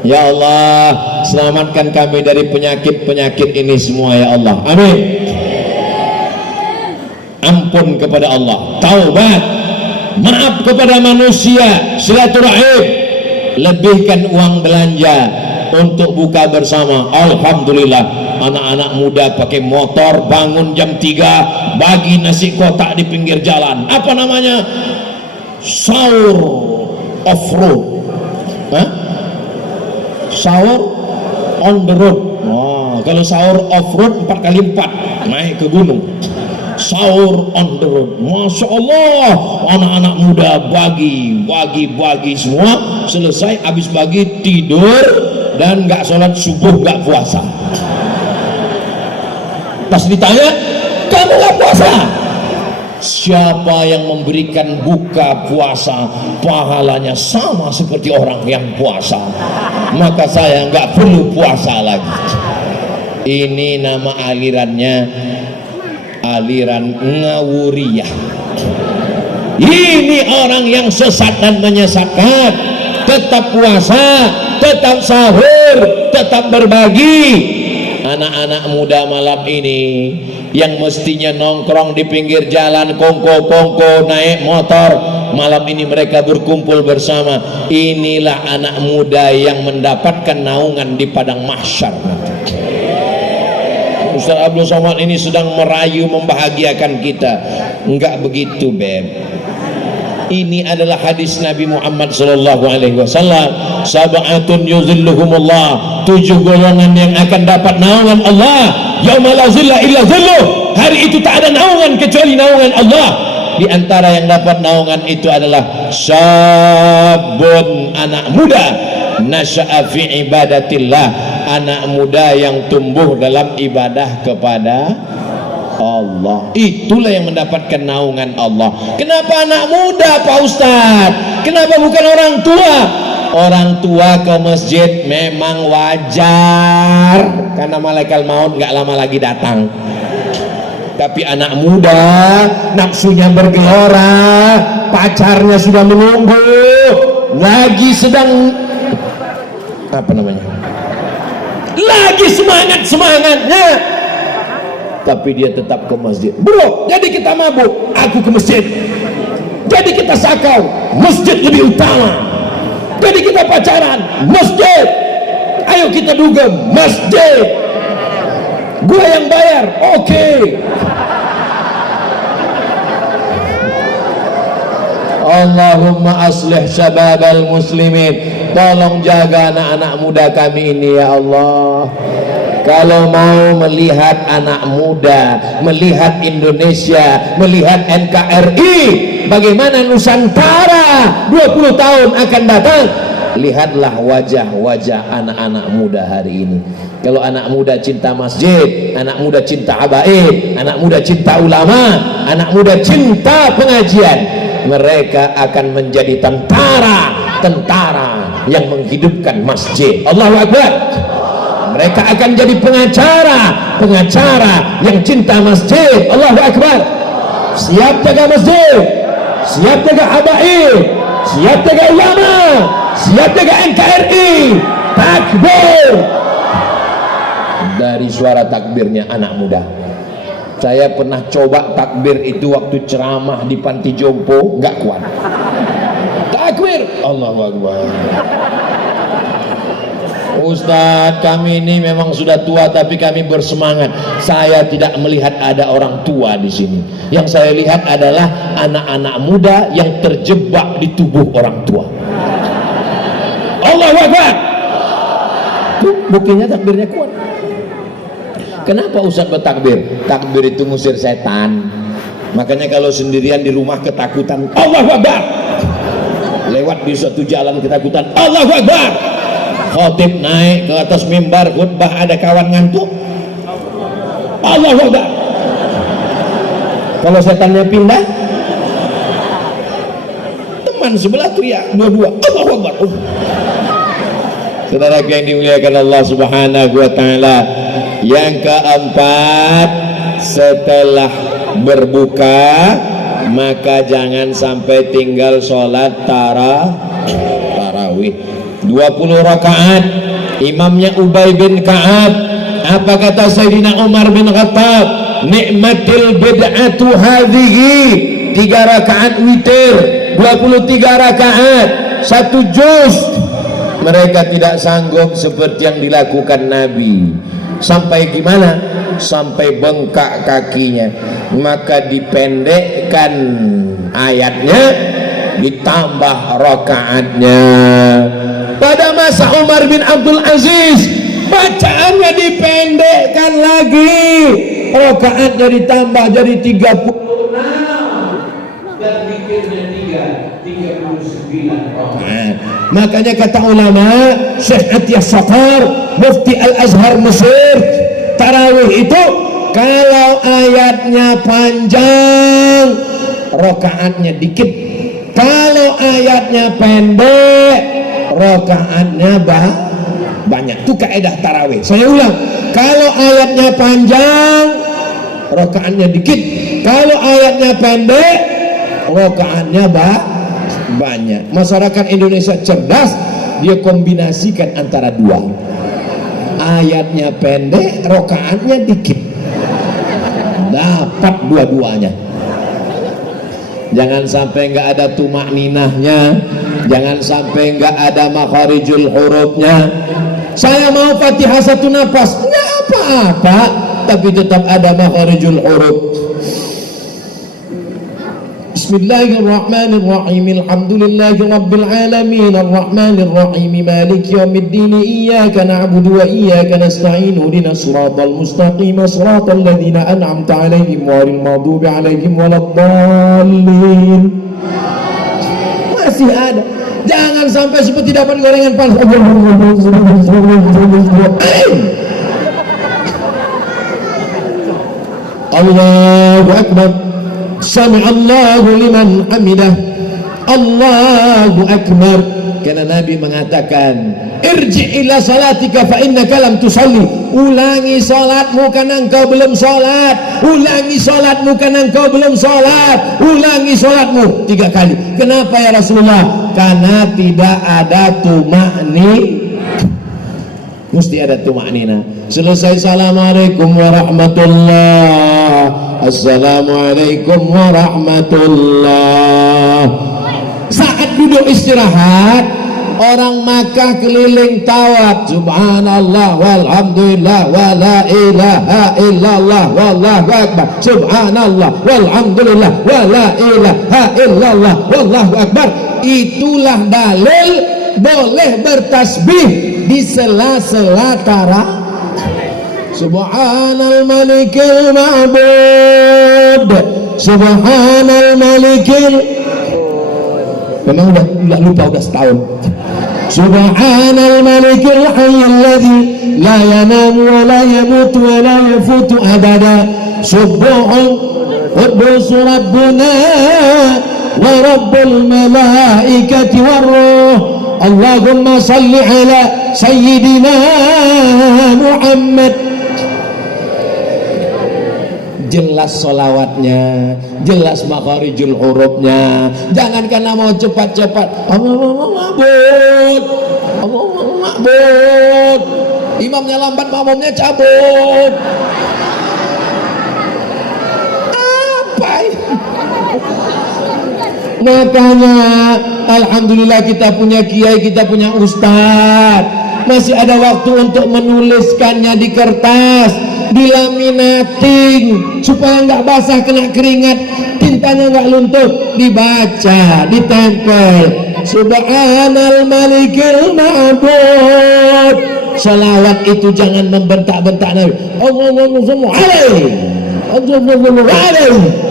Ya Allah, selamatkan kami dari penyakit-penyakit ini semua ya Allah. Amin. Ampun kepada Allah, taubat, maaf kepada manusia, silaturahim. Lebihkan uang belanja untuk buka bersama. Alhamdulillah, anak-anak muda pakai motor bangun jam 3 bagi nasi kotak di pinggir jalan. Apa namanya? Sahur off-road. Sahur on the road. Kalau sahur off-road 4x4 naik ke gunung. Sahur on the road. Masya Allah, anak-anak muda bagi semua. Selesai habis bagi tidur dan nggak sholat subuh, nggak puasa. Pas ditanya, kamu nggak puasa? Siapa yang memberikan buka puasa pahalanya sama seperti orang yang puasa, maka saya nggak perlu puasa lagi. Ini nama alirannya aliran ngawuriyah. Ini orang yang sesat dan menyesatkan. Tetap puasa, tetap sahur, tetap berbagi. Anak-anak muda malam ini yang mestinya nongkrong di pinggir jalan, kongko-kongko naik motor, malam ini mereka berkumpul bersama. Inilah anak muda yang mendapatkan naungan di padang mahsyar. Ustaz Abdul Somad ini sedang merayu membahagiakan kita. Enggak begitu, Beb. Ini adalah hadis Nabi Muhammad sallallahu alaihi wasallam. Sab'atun yuzilluhumullah, 7 golongan yang akan dapat naungan Allah. Yauma la zilla illa zilluh. Hari itu tak ada naungan kecuali naungan Allah. Di antara yang dapat naungan itu adalah syabun, anak muda, nasya'a fi ibadatillah, anak muda yang tumbuh dalam ibadah kepada Allah. Itulah yang mendapatkan naungan Allah. Kenapa anak muda, Pak Ustadz? Kenapa bukan orang tua? Orang tua ke masjid memang wajar, karena malaikat maut nggak lama lagi datang. Tapi anak muda nafsunya bergelora, pacarnya sudah menunggu, lagi sedang apa namanya, lagi semangatnya, tapi dia tetap ke masjid. Bro, jadi kita mabuk, aku ke masjid. Jadi kita sakau, masjid lebih utama. Jadi kita pacaran, masjid. Ayo kita dugem, masjid. Gua yang bayar, oke. Allahumma aslih syababal muslimin. Tolong jaga anak-anak muda kami ini ya Allah. Kalau mau melihat anak muda, melihat Indonesia, melihat NKRI, bagaimana Nusantara 20 tahun akan datang, lihatlah wajah-wajah anak-anak muda hari ini. Kalau anak muda cinta masjid, anak muda cinta habaib, anak muda cinta ulama, anak muda cinta pengajian, mereka akan menjadi tentara yang menghidupkan masjid. Allahu Akbar. Mereka akan jadi pengacara yang cinta masjid. Allahu Akbar. Siap jaga masjid, siap jaga habaib, siap jaga ulama, siap jaga NKRI. Takbir. Dari suara takbirnya anak muda. Saya pernah coba takbir itu waktu ceramah di panti jompo, nggak kuat. Takbir, Allahu Akbar. Ustadz, kami ini memang sudah tua tapi kami bersemangat. Saya tidak melihat ada orang tua di sini. Yang saya lihat adalah anak-anak muda yang terjebak di tubuh orang tua. Allahu Akbar. Buktinya takbirnya kuat. Kenapa Ustadz bertakbir? Takbir itu ngusir setan. Makanya kalau sendirian di rumah ketakutan, Allahu Akbar. Lewat di suatu jalan ketakutan, Allahu Akbar. Khotib naik ke atas mimbar khutbah, ada kawan ngantuk, Allahu Akbar. Kalau setannya pindah, teman sebelah teriak dua-dua, Allahu Akbar. Saudara yang dimuliakan Allah Subhanahu wa taala, yang keempat, setelah berbuka maka jangan sampai tinggal sholat tarawih 20 rakaat. Imamnya Ubay bin Ka'ab. Apa kata Sayyidina Umar bin Khattab? Nikmatil bid'atu hadhihi. 3 rakaat witir, 23 rakaat, 1 juz. Mereka tidak sanggup seperti yang dilakukan Nabi. Sampai gimana? Sampai bengkak kakinya. Maka dipendekkan ayatnya, ditambah rakaatnya. Pada masa Umar bin Abdul Aziz, bacaannya dipendekkan lagi, rakaatnya ditambah jadi 36 dan zikirnya 39 rakaat. Makanya kata ulama, Syekh Atiyah Saqar, Mufti Al-Azhar Mesir, tarawih itu kalau ayatnya panjang, rakaatnya dikit. Kalau ayatnya pendek, rakaatnya banyak. Itu kaidah tarawih. Saya ulang, kalau ayatnya panjang, rakaatnya dikit. Kalau ayatnya pendek, rakaatnya banyak. Masyarakat Indonesia cerdas, dia kombinasikan antara dua. Ayatnya pendek, rakaatnya dikit. Dapat dua-duanya. Jangan sampai nggak ada tumak ninahnya, jangan sampai nggak ada makharijul hurufnya. Saya mau Fatihah 1 nafas, nggak apa-apa, tapi tetap ada makharijul huruf. Bismillahirrahmanirrahim. Alhamdulillahi rabbil alamin, arrahmanir rahim, maliki yaumiddin, iyyaka na'budu wa iyyaka nasta'in, ihdinas siratal mustaqim, siratal ladzina an'amta 'alaihim ghairil maghdubi 'alaihim waladdallin. Masih ada. Jangan sampai seperti dapat gorengan panas. Allahu Akbar. Sami'allahu liman hamidah. Allahu Akbar. Karena Nabi mengatakan, irji' ila salatika fa innaka lam tusalli. Ulangi salatmu karena engkau belum salat. Ulangi salatmu karena engkau belum salat. Ulangi salatmu 3 kali. Kenapa ya Rasulullah? Karena tidak ada tumakni. Mesti ada tumaknina. Selesai assalamualaikum warahmatullah, assalamualaikum warahmatullah. Saat duduk istirahat, orang Makkah keliling tawaf, subhanallah walhamdulillah wala ilaha illallah wallahu akbar, subhanallah walhamdulillah wala ilaha illallah wallahu akbar. Itulah dalil boleh bertasbih di sela-sela tarawih. Subhanal malikil ma'bud, subhanal malikil, memang udah lupa, udah setahun. Subhanal malikil hayyul ladzi la yanamu wa la yamutu wa la yafutu abada. Subbuhun quddus rabbuna wa rabbul malaikati warruh. Allahumma salli ala sayyidina Muhammad. Jelas solawatnya, jelas makharijul hurufnya. Jangan karena mau cepat-cepat Allahumma ma'bud, Allahumma ma'bud, imamnya lambat, makmumnya cabut. Apa ini? Makanya alhamdulillah kita punya kiai, kita punya ustadz. Masih ada waktu untuk menuliskannya di kertas, dilaminating supaya nggak basah kena keringat, tintanya nggak luntur, dibaca, ditempel. Subhanal malikil ma'bud. Salawat itu jangan membentak-bentak Nabi. Allahumma alaihi, Allahumma alaihi.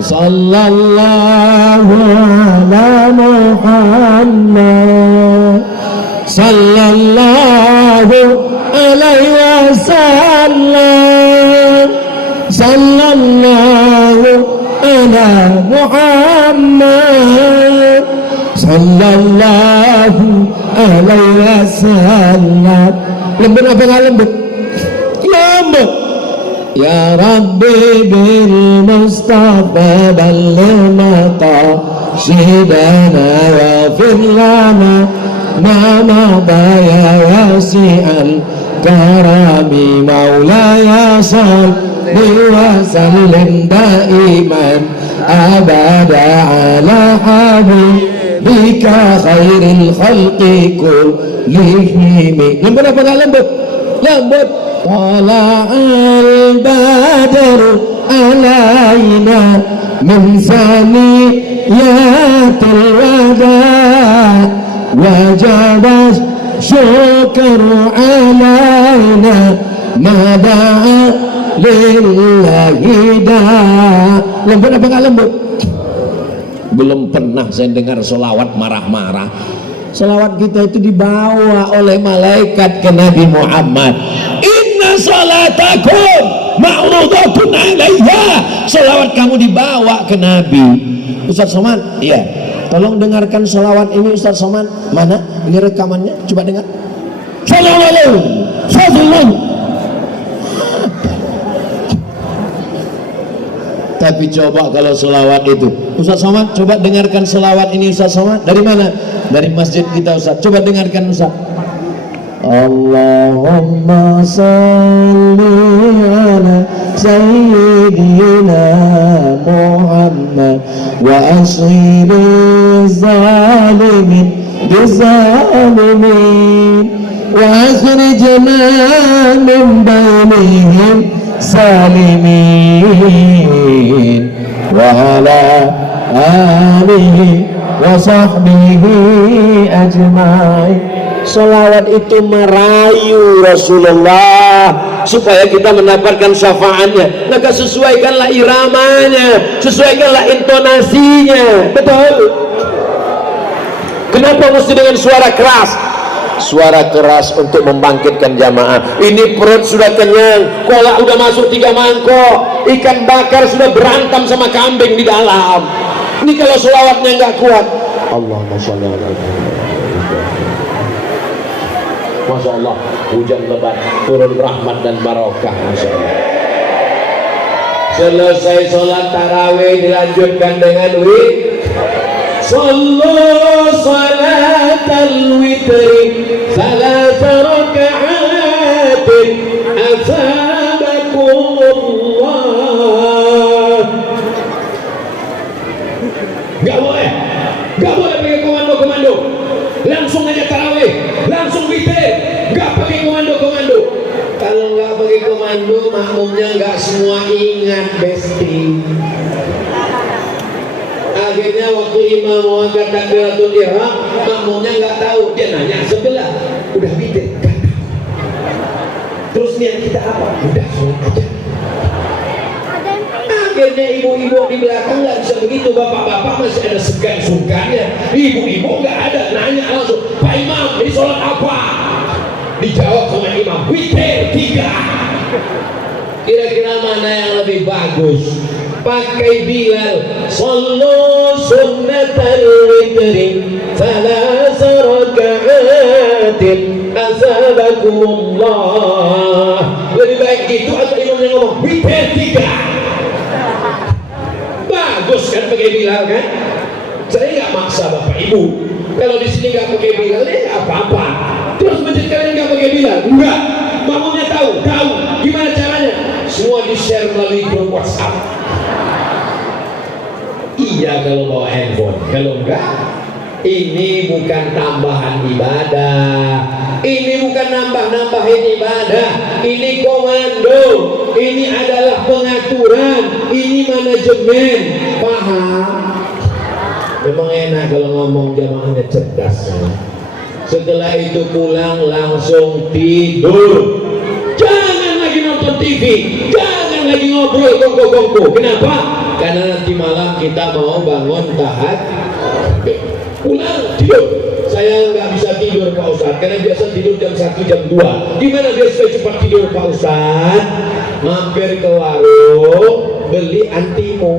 Sallallahu ala Muhammad, sallallahu alaihi wasallam, sallallahu ala Muhammad, sallallahu alaihi wasallam. Lembut apa nggak lembut? Lembut. Ya Rabbi bil Mustafa balligh maqasidana wa fir lana ma madha ya wasi'al karami maulaya salli wa sallim daiman abada ala habibika khairil khalqi kullihim. Lembut apa nggak lembut? Lembut. Tala'al badru alaina min saniyatil wada wajaba syukru alaina mada'a lillahi da. Lembut apa nggak lembut? Belum pernah saya dengar solawat marah-marah. Solawat kita itu dibawa oleh malaikat ke Nabi Muhammad. Inna salatakum ma'rudatun alayya. Solawat kamu dibawa ke Nabi. Ustaz Somad, iya, tolong dengarkan solawat ini Ustaz Somad. Mana? Ini rekamannya, coba dengar. Sallallahu. Tapi coba kalau solawat itu, Ustaz Somad, coba dengarkan solawat ini Ustaz Somad. Dari mana? Dari masjid kita Ustaz. Coba dengarkan Ustaz. Allahumma salli ala sayyidina Muhammad wa asghiri zalimin bizalimin wa akhrijna min bainihim salimin wa ala alihi wa sahbihi ajma'in. Salawat itu merayu Rasulullah supaya kita mendapatkan syafaatnya. Maka sesuaikanlah iramanya, sesuaikanlah intonasinya. Betul. Kenapa mesti dengan suara keras? Suara keras untuk membangkitkan jamaah. Ini perut sudah kenyang, kolak udah masuk 3 mangkok, ikan bakar sudah berantem sama kambing di dalam. Ini kalau selawatnya nggak kuat, Allahumma sholli ala Muhammad. Masya Allah, hujan lebat, turun rahmat dan barokah. Masya Allah. Selesai sholat tarawih dilanjutkan dengan Sallu salatal witri salasa raka'atin asabakumullah. Gak boleh pakai komando-komando, langsung aja tarawih, langsung witir, gak pakai komando-komando. Kalau nggak pakai komando, makmumnya nggak semua ingat, besti. Akhirnya waktu imam mau angkat takbiratul ihram, makmumnya nggak tahu. Dia nanya sebelah, udah witir? Nggak tahu. Terus niat kita apa? Udah sholat aja. Akhirnya ibu-ibu di belakang nggak bisa begitu, bapak-bapak masih ada segan-sungkannya. Ibu-ibu nggak ada, nanya langsung, Pak Imam, ini sholat apa? Dijawab sama imam, witir 3. Kira-kira mana yang lebih bagus? Pakai Bilal, sallu sunnatal witri salasa raka'atin asabakumullah. Lebih baik itu atau imam yang ngomong witir 3? Bagus kan pakai Bilal kan? Saya nggak maksa bapak ibu. Kalau di sini nggak pakai Bilal, ya apa-apa. Terus masjid kalian nggak pakai Bilal? Enggak. Makmumnya tahu. Gimana caranya? Semua di-share melalui grup WhatsApp. Iya kalau bawa handphone. Kalau enggak, ini bukan tambahan ibadah. Ini bukan nambah-nambahin ibadah. Ini komando. Ini adalah pengaturan. Ini manajemen. Paham? Memang enak kalau ngomong jamaahnya cerdas. Setelah itu pulang langsung tidur. Jangan lagi nonton TV, jangan lagi ngobrol kongko-kongko. Kenapa? Karena nanti malam kita mau bangun tahajud. Pulang tidur. Saya nggak bisa tidur Pak Ustadz, karena biasa tidur jam 1, jam 2. Gimana biar supaya cepat tidur Pak Ustadz? Mampir ke warung, beli antimo.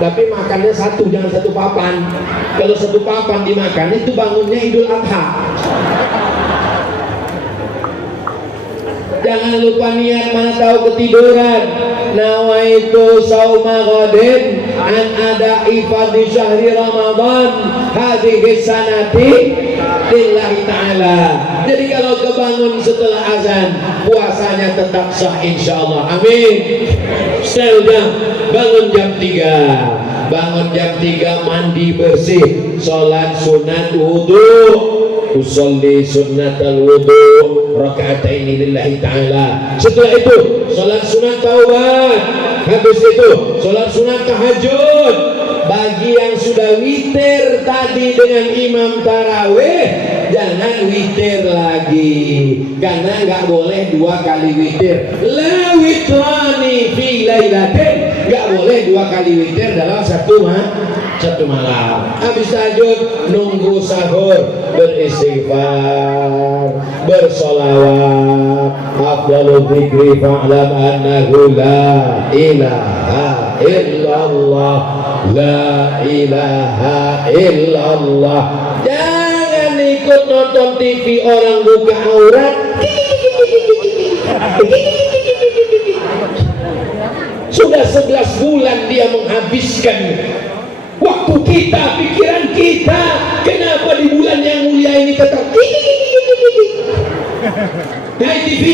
Tapi makannya satu, jangan satu papan. Kalau satu papan dimakan, itu bangunnya Idul Adha. Jangan lupa niat, mana tahu ketiduran. Nawaitu sauma ghadin an ada ifadi syahri Ramadan hadhihi sanati lillahi ta'ala. Jadi kalau kebangun setelah azan, puasanya tetap sah insyaallah. Amin. Sudah bangun jam 3. Bangun jam 3 mandi bersih, sholat sunat wudu. Usolli sunnatal wudu raka'ataini lillahi ta'ala. Setelah itu sholat sunat taubat. Habis itu sholat sunat tahajud. Bagi yang sudah witir tadi dengan imam tarawih, jangan witir lagi, karena nggak boleh 2 kali witir. La witrani fi lailatin, nggak boleh 2 kali witir dalam satu malam. Habis tahajud nunggu sahur, beristighfar, bersolawat. Afdalul dzikri fa'lam annahu la ilaha illallah, la ilaha illallah. Jangan ikut nonton TV orang buka aurat. Sudah 11 bulan dia menghabiskan waktu kita, pikiran kita. Kenapa di bulan yang mulia ini tetap Hai TV,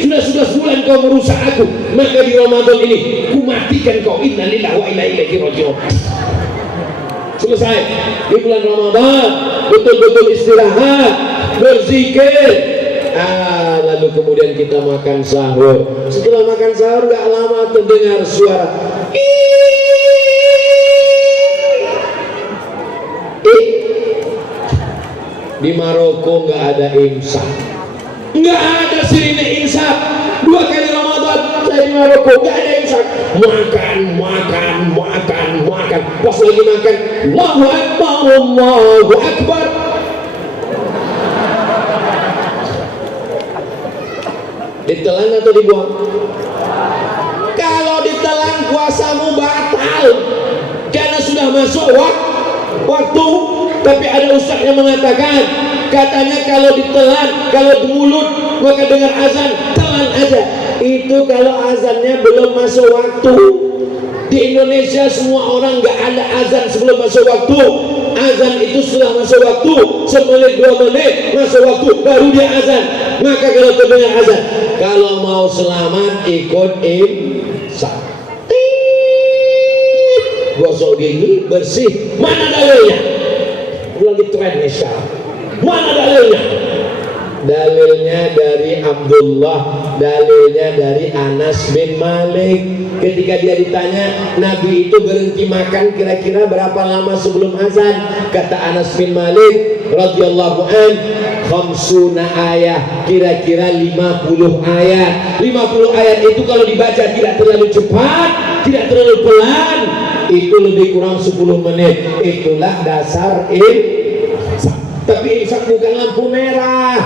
sudah 11 bulan kau merusak aku, maka di Ramadan ini ku matikan kau. Innalillahi wa inna ilaihi raji'un. Selesai di bulan Ramadan, betul-betul istirahat, berzikir. Lalu kemudian kita makan sahur. Setelah makan sahur gak lama terdengar suara Di Maroko nggak ada imsak, nggak ada sirine imsak. 2 kali Ramadan saya di Maroko nggak ada imsak. Makan. Pas lagi makan, Allahu Akbar, Allahu Akbar. Ditelan atau dibuang? Kalau ditelan sekarang puasamu batal karena sudah masuk waktu. Tapi ada ustaz yang mengatakan, katanya kalau ditelan, kalau di mulut maka dengar azan, telan aja. Itu kalau azannya belum masuk waktu. Di Indonesia semua orang nggak ada azan sebelum masuk waktu. Azan itu sudah masuk waktu, semenit 2 menit masuk waktu baru dia azan. Maka kalau terdengar azan, kalau mau selamat ikut imsak, gosok gigi bersih. Mana dalilnya? Lagi tren nih sekarang. Mana dalilnya? Dalilnya dari Abdullah, dalilnya dari Anas bin Malik. Ketika dia ditanya, Nabi itu berhenti makan kira-kira berapa lama sebelum azan? Kata Anas bin Malik radhiyallahu an, khamsuna ayat, kira-kira 50 ayat. 50 ayat itu kalau dibaca tidak terlalu cepat, tidak terlalu pelan, itu lebih kurang 10 menit. Itulah dasar imsak. Tapi imsak bukan lampu merah.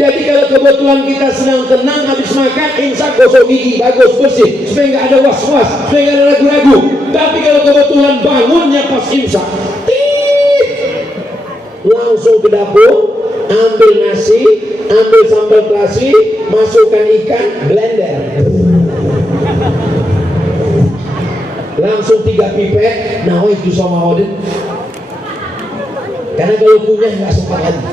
Jadi kalau kebetulan kita sedang tenang habis makan, imsak gosok gigi bagus bersih supaya nggak ada was-was, supaya nggak ada ragu-ragu. Tapi kalau kebetulan bangunnya pas imsak, langsung ke dapur, ambil nasi, ambil sambal terasi, masukkan ikan, blender, langsung 3 pipet. Nah itu sama Odin. Karena kalau punya nggak sempat lagi,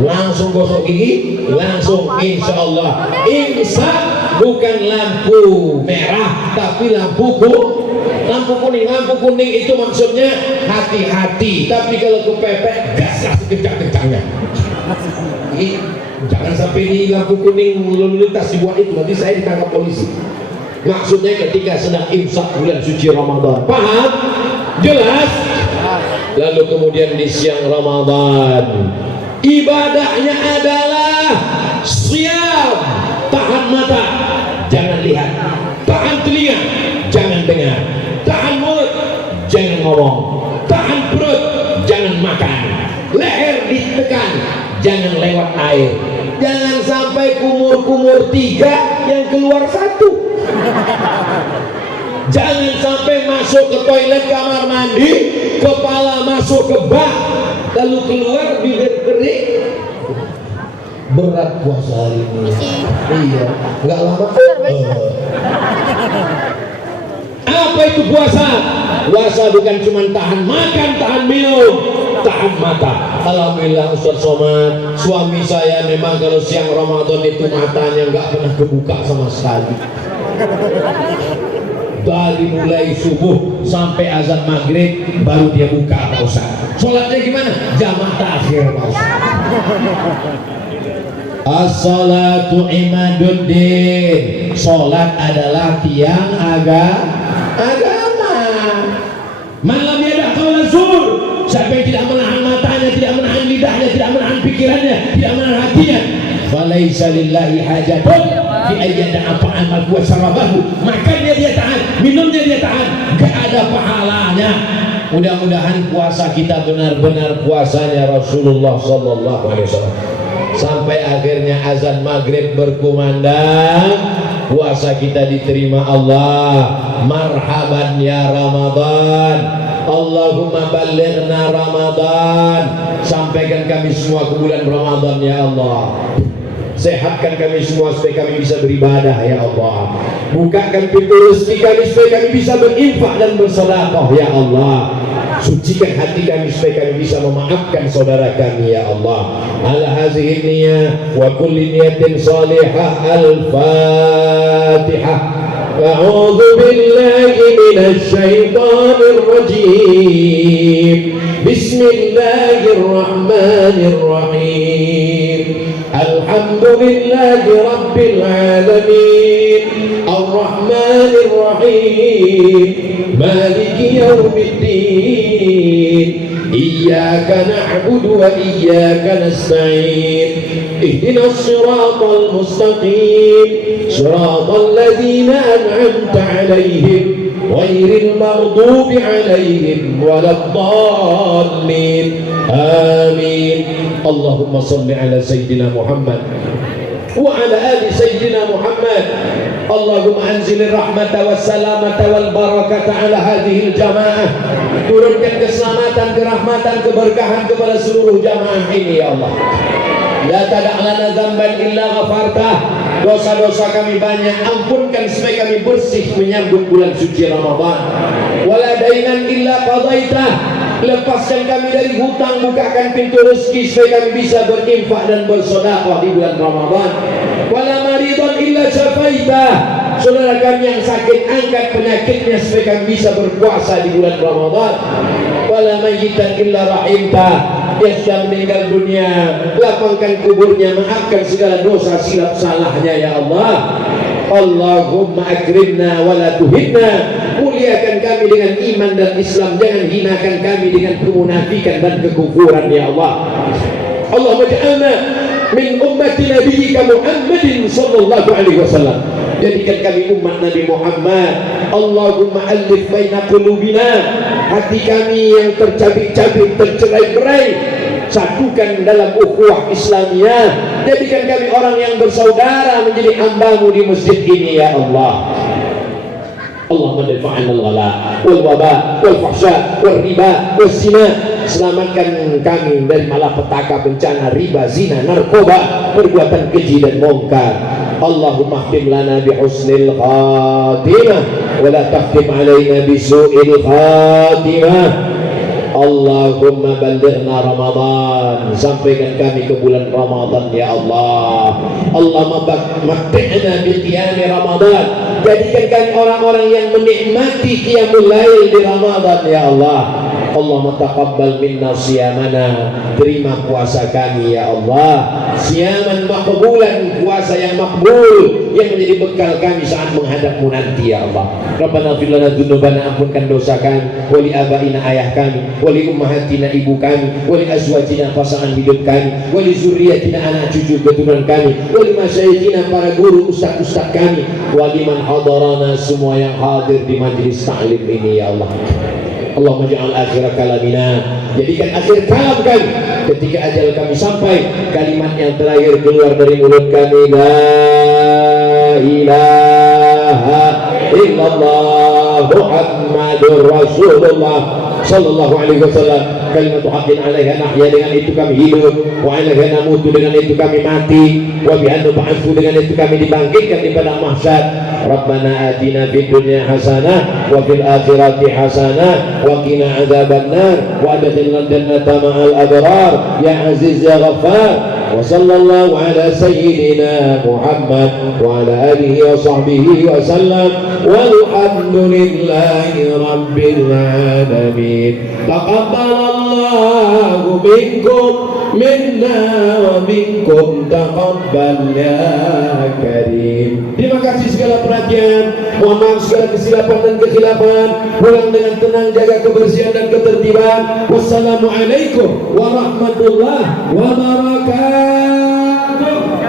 langsung gosok gigi, langsung insya Allah. Imsak bukan lampu merah, tapi lampu kuning. Lampu kuning itu maksudnya hati-hati, tapi kalau kepepet gas kencang-kencangnya. Jangan sampai di lampu kuning lalu lintas dibuat itu, nanti saya ditangkap polisi. Maksudnya ketika sedang imsak bulan suci Ramadan. Paham? Jelas? Lalu kemudian di siang Ramadan, ibadahnya adalah siam, tahan mata, jangan lihat, tahan telinga, jangan dengar, tahan mulut, jangan ngomong, tahan perut, jangan makan, leher ditekan, jangan lewat air, jangan sampai kumur-kumur 3 yang keluar 1. Jangan sampai masuk ke toilet kamar mandi, kepala masuk ke bak, lalu keluar bibir kering. Berat puasa hari ini. Iya, nggak lama. Apa itu puasa? Puasa bukan cuma tahan makan, tahan minum, tahan mata. Alhamdulillah Ustaz Somad, suami saya memang kalau siang Ramadan itu matanya nggak pernah kebuka sama sekali. Dari mulai subuh sampai azan maghrib baru dia buka, Pak Ustaz. Sholatnya gimana? Jamaah takhir, Pak Ustaz. As-salatu imaduddin. Sholat adalah tiang agama. Malam yadah qaul zur. Siapa yang tidak menahan matanya, tidak menahan lidahnya, tidak menahan pikirannya, tidak menahan hatinya, falaisa lillahi hajatun fi ayyada ta'amal wa syarabahu. Makannya dia tahan, minumnya dia tahan, gak ada pahalanya. Mudah-mudahan puasa kita benar-benar puasanya Rasulullah sallallahu alaihi wasallam. Sampai akhirnya azan maghrib berkumandang, puasa kita diterima Allah. Marhaban ya Ramadan, Allahumma balighna Ramadan. Sampaikan kami semua ke bulan Ramadan ya Allah. Sehatkan kami semua supaya kami bisa beribadah ya Allah. Bukakan pintu rezeki kami supaya kami bisa berinfak dan bersedekah ya Allah. Sucikan hati kami supaya kami bisa memaafkan saudara kami ya Allah. Ala hazihi niyyah wa kulli niyatin salihah. Al-Fatihah. A'udzu billahi minasy syaithanir rajim. Bismillahirrahmanirrahim. Alhamdulillahi rabbil alamin. Ar-Rahmanir Rahim. Maliki yaumiddin. Iyyaka na'budu wa iyyaka nasta'in. Ihdinas siratal mustaqim. Siratal ladzina an'amta 'alaihim ghairil maghdubi 'alaihim waladdallin. Amin. Allahumma shalli ala sayyidina Muhammad wa ala ali sayyidina Muhammad Allahumma anzilir rahmata wassalamata wal barakata ala hadhil jamaah. Turunkan keselamatan, kerahmatan, keberkahan kepada seluruh jamaah ini ya Allah. La tada'lana dzamban illa ghafartah. Dosa-dosa kami banyak, ampunkan supaya kami bersih menyambut bulan suci Ramadan. Wala dainan illa qadaitah. Lepaskan kami dari hutang, bukakan pintu rezeki supaya kami bisa berinfak dan bersedekah di bulan Ramadan. Wala maridun illa syafaitah. Saudara kami yang sakit, angkat penyakitnya supaya kami bisa berpuasa di bulan Ramadan. Wala mayyitan illa rahimtah. Yang sudah meninggal dunia, lapangkan kuburnya, maafkan segala dosa silap salahnya ya Allah. Allahumma akrimna wa la tuhinna. Muliakan kami dengan iman dan Islam, jangan hinakan kami dengan kemunafikan dan kekufuran ya Allah. Allahumma ja'alna min ummati nabiyyika Muhammadin sallallahu alaihi wasallam. Jadikan kami umat Nabi Muhammad. Allahumma alif baina qulubina. Hati kami yang tercabik-cabik, tercerai-berai, satukan dalam ukhuwah Islamiyah. Jadikan kami orang yang bersaudara menjadi hamba-Mu di masjid ini ya Allah. Allahumma dafa'an al-ghala wal waba wal fahsya wal riba wal zina. Selamatkan kami dari malapetaka, bencana, riba, zina, narkoba, perbuatan keji dan mungkar. Allahumma khtim lana bi husnil khatimah wa la takhtim alaina bi su'il khatimah. Allahumma ballighna Ramadan, sampaikan kami ke bulan Ramadan ya Allah. Allahumma matti'na bi qiyam Ramadan, jadikan kami orang-orang yang menikmati qiyamul lail di Ramadan ya Allah. Allahumma taqabbal minna siyamana, terima puasa kami ya Allah. Siyaman maqbulan, puasa yang makbul, yang menjadi bekal kami saat menghadap-Mu nanti ya Allah. Rabbana ighfir lana dzunubana, ampunkan dosa kami, wali abaina ayah kami, wali ummahatina ibu kami, wali azwajina pasangan hidup kami, wali zurriyatina anak cucu keturunan kami, wali masyayikhina para guru ustaz-ustaz kami, wali man hadarana, semua yang hadir di majlis ta'lim ini ya Allah. Allahumma ja'al akhir kalamina, jadikan akhir kalam kami ketika ajal kami sampai, kalimat yang terakhir keluar dari mulut kami, la ilaha illallah Muhammadur Rasulullah sallallahu alaihi wasallam. Kalimatu haqqin 'alaiha nahya, dengan itu kami hidup, wa 'alaiha namutu, dengan itu kami mati, wa bi anna ba'atsu, dengan itu kami dibangkitkan di padang mahsyar. Rabbana atina fid dunya hasanah wa fil akhirati hasanah wa qina adzabannar wa adkhilna jannata ma'al abrar ya aziz ya ghaffar. Wa sallallahu ala sayyidina Muhammad wa ala alihi wa sahbihi wa sallam, walhamdulillahi rabbil alamin. Taqabbalallahu minkum minna wa minkum taqabbal ya karim. Terima kasih segala perhatian, mohon maaf segala kesilapan dan kekhilafan. Pulang dengan tenang, jaga kebersihan dan ketertiban. Wassalamualaikum warahmatullahi wabarakatuh.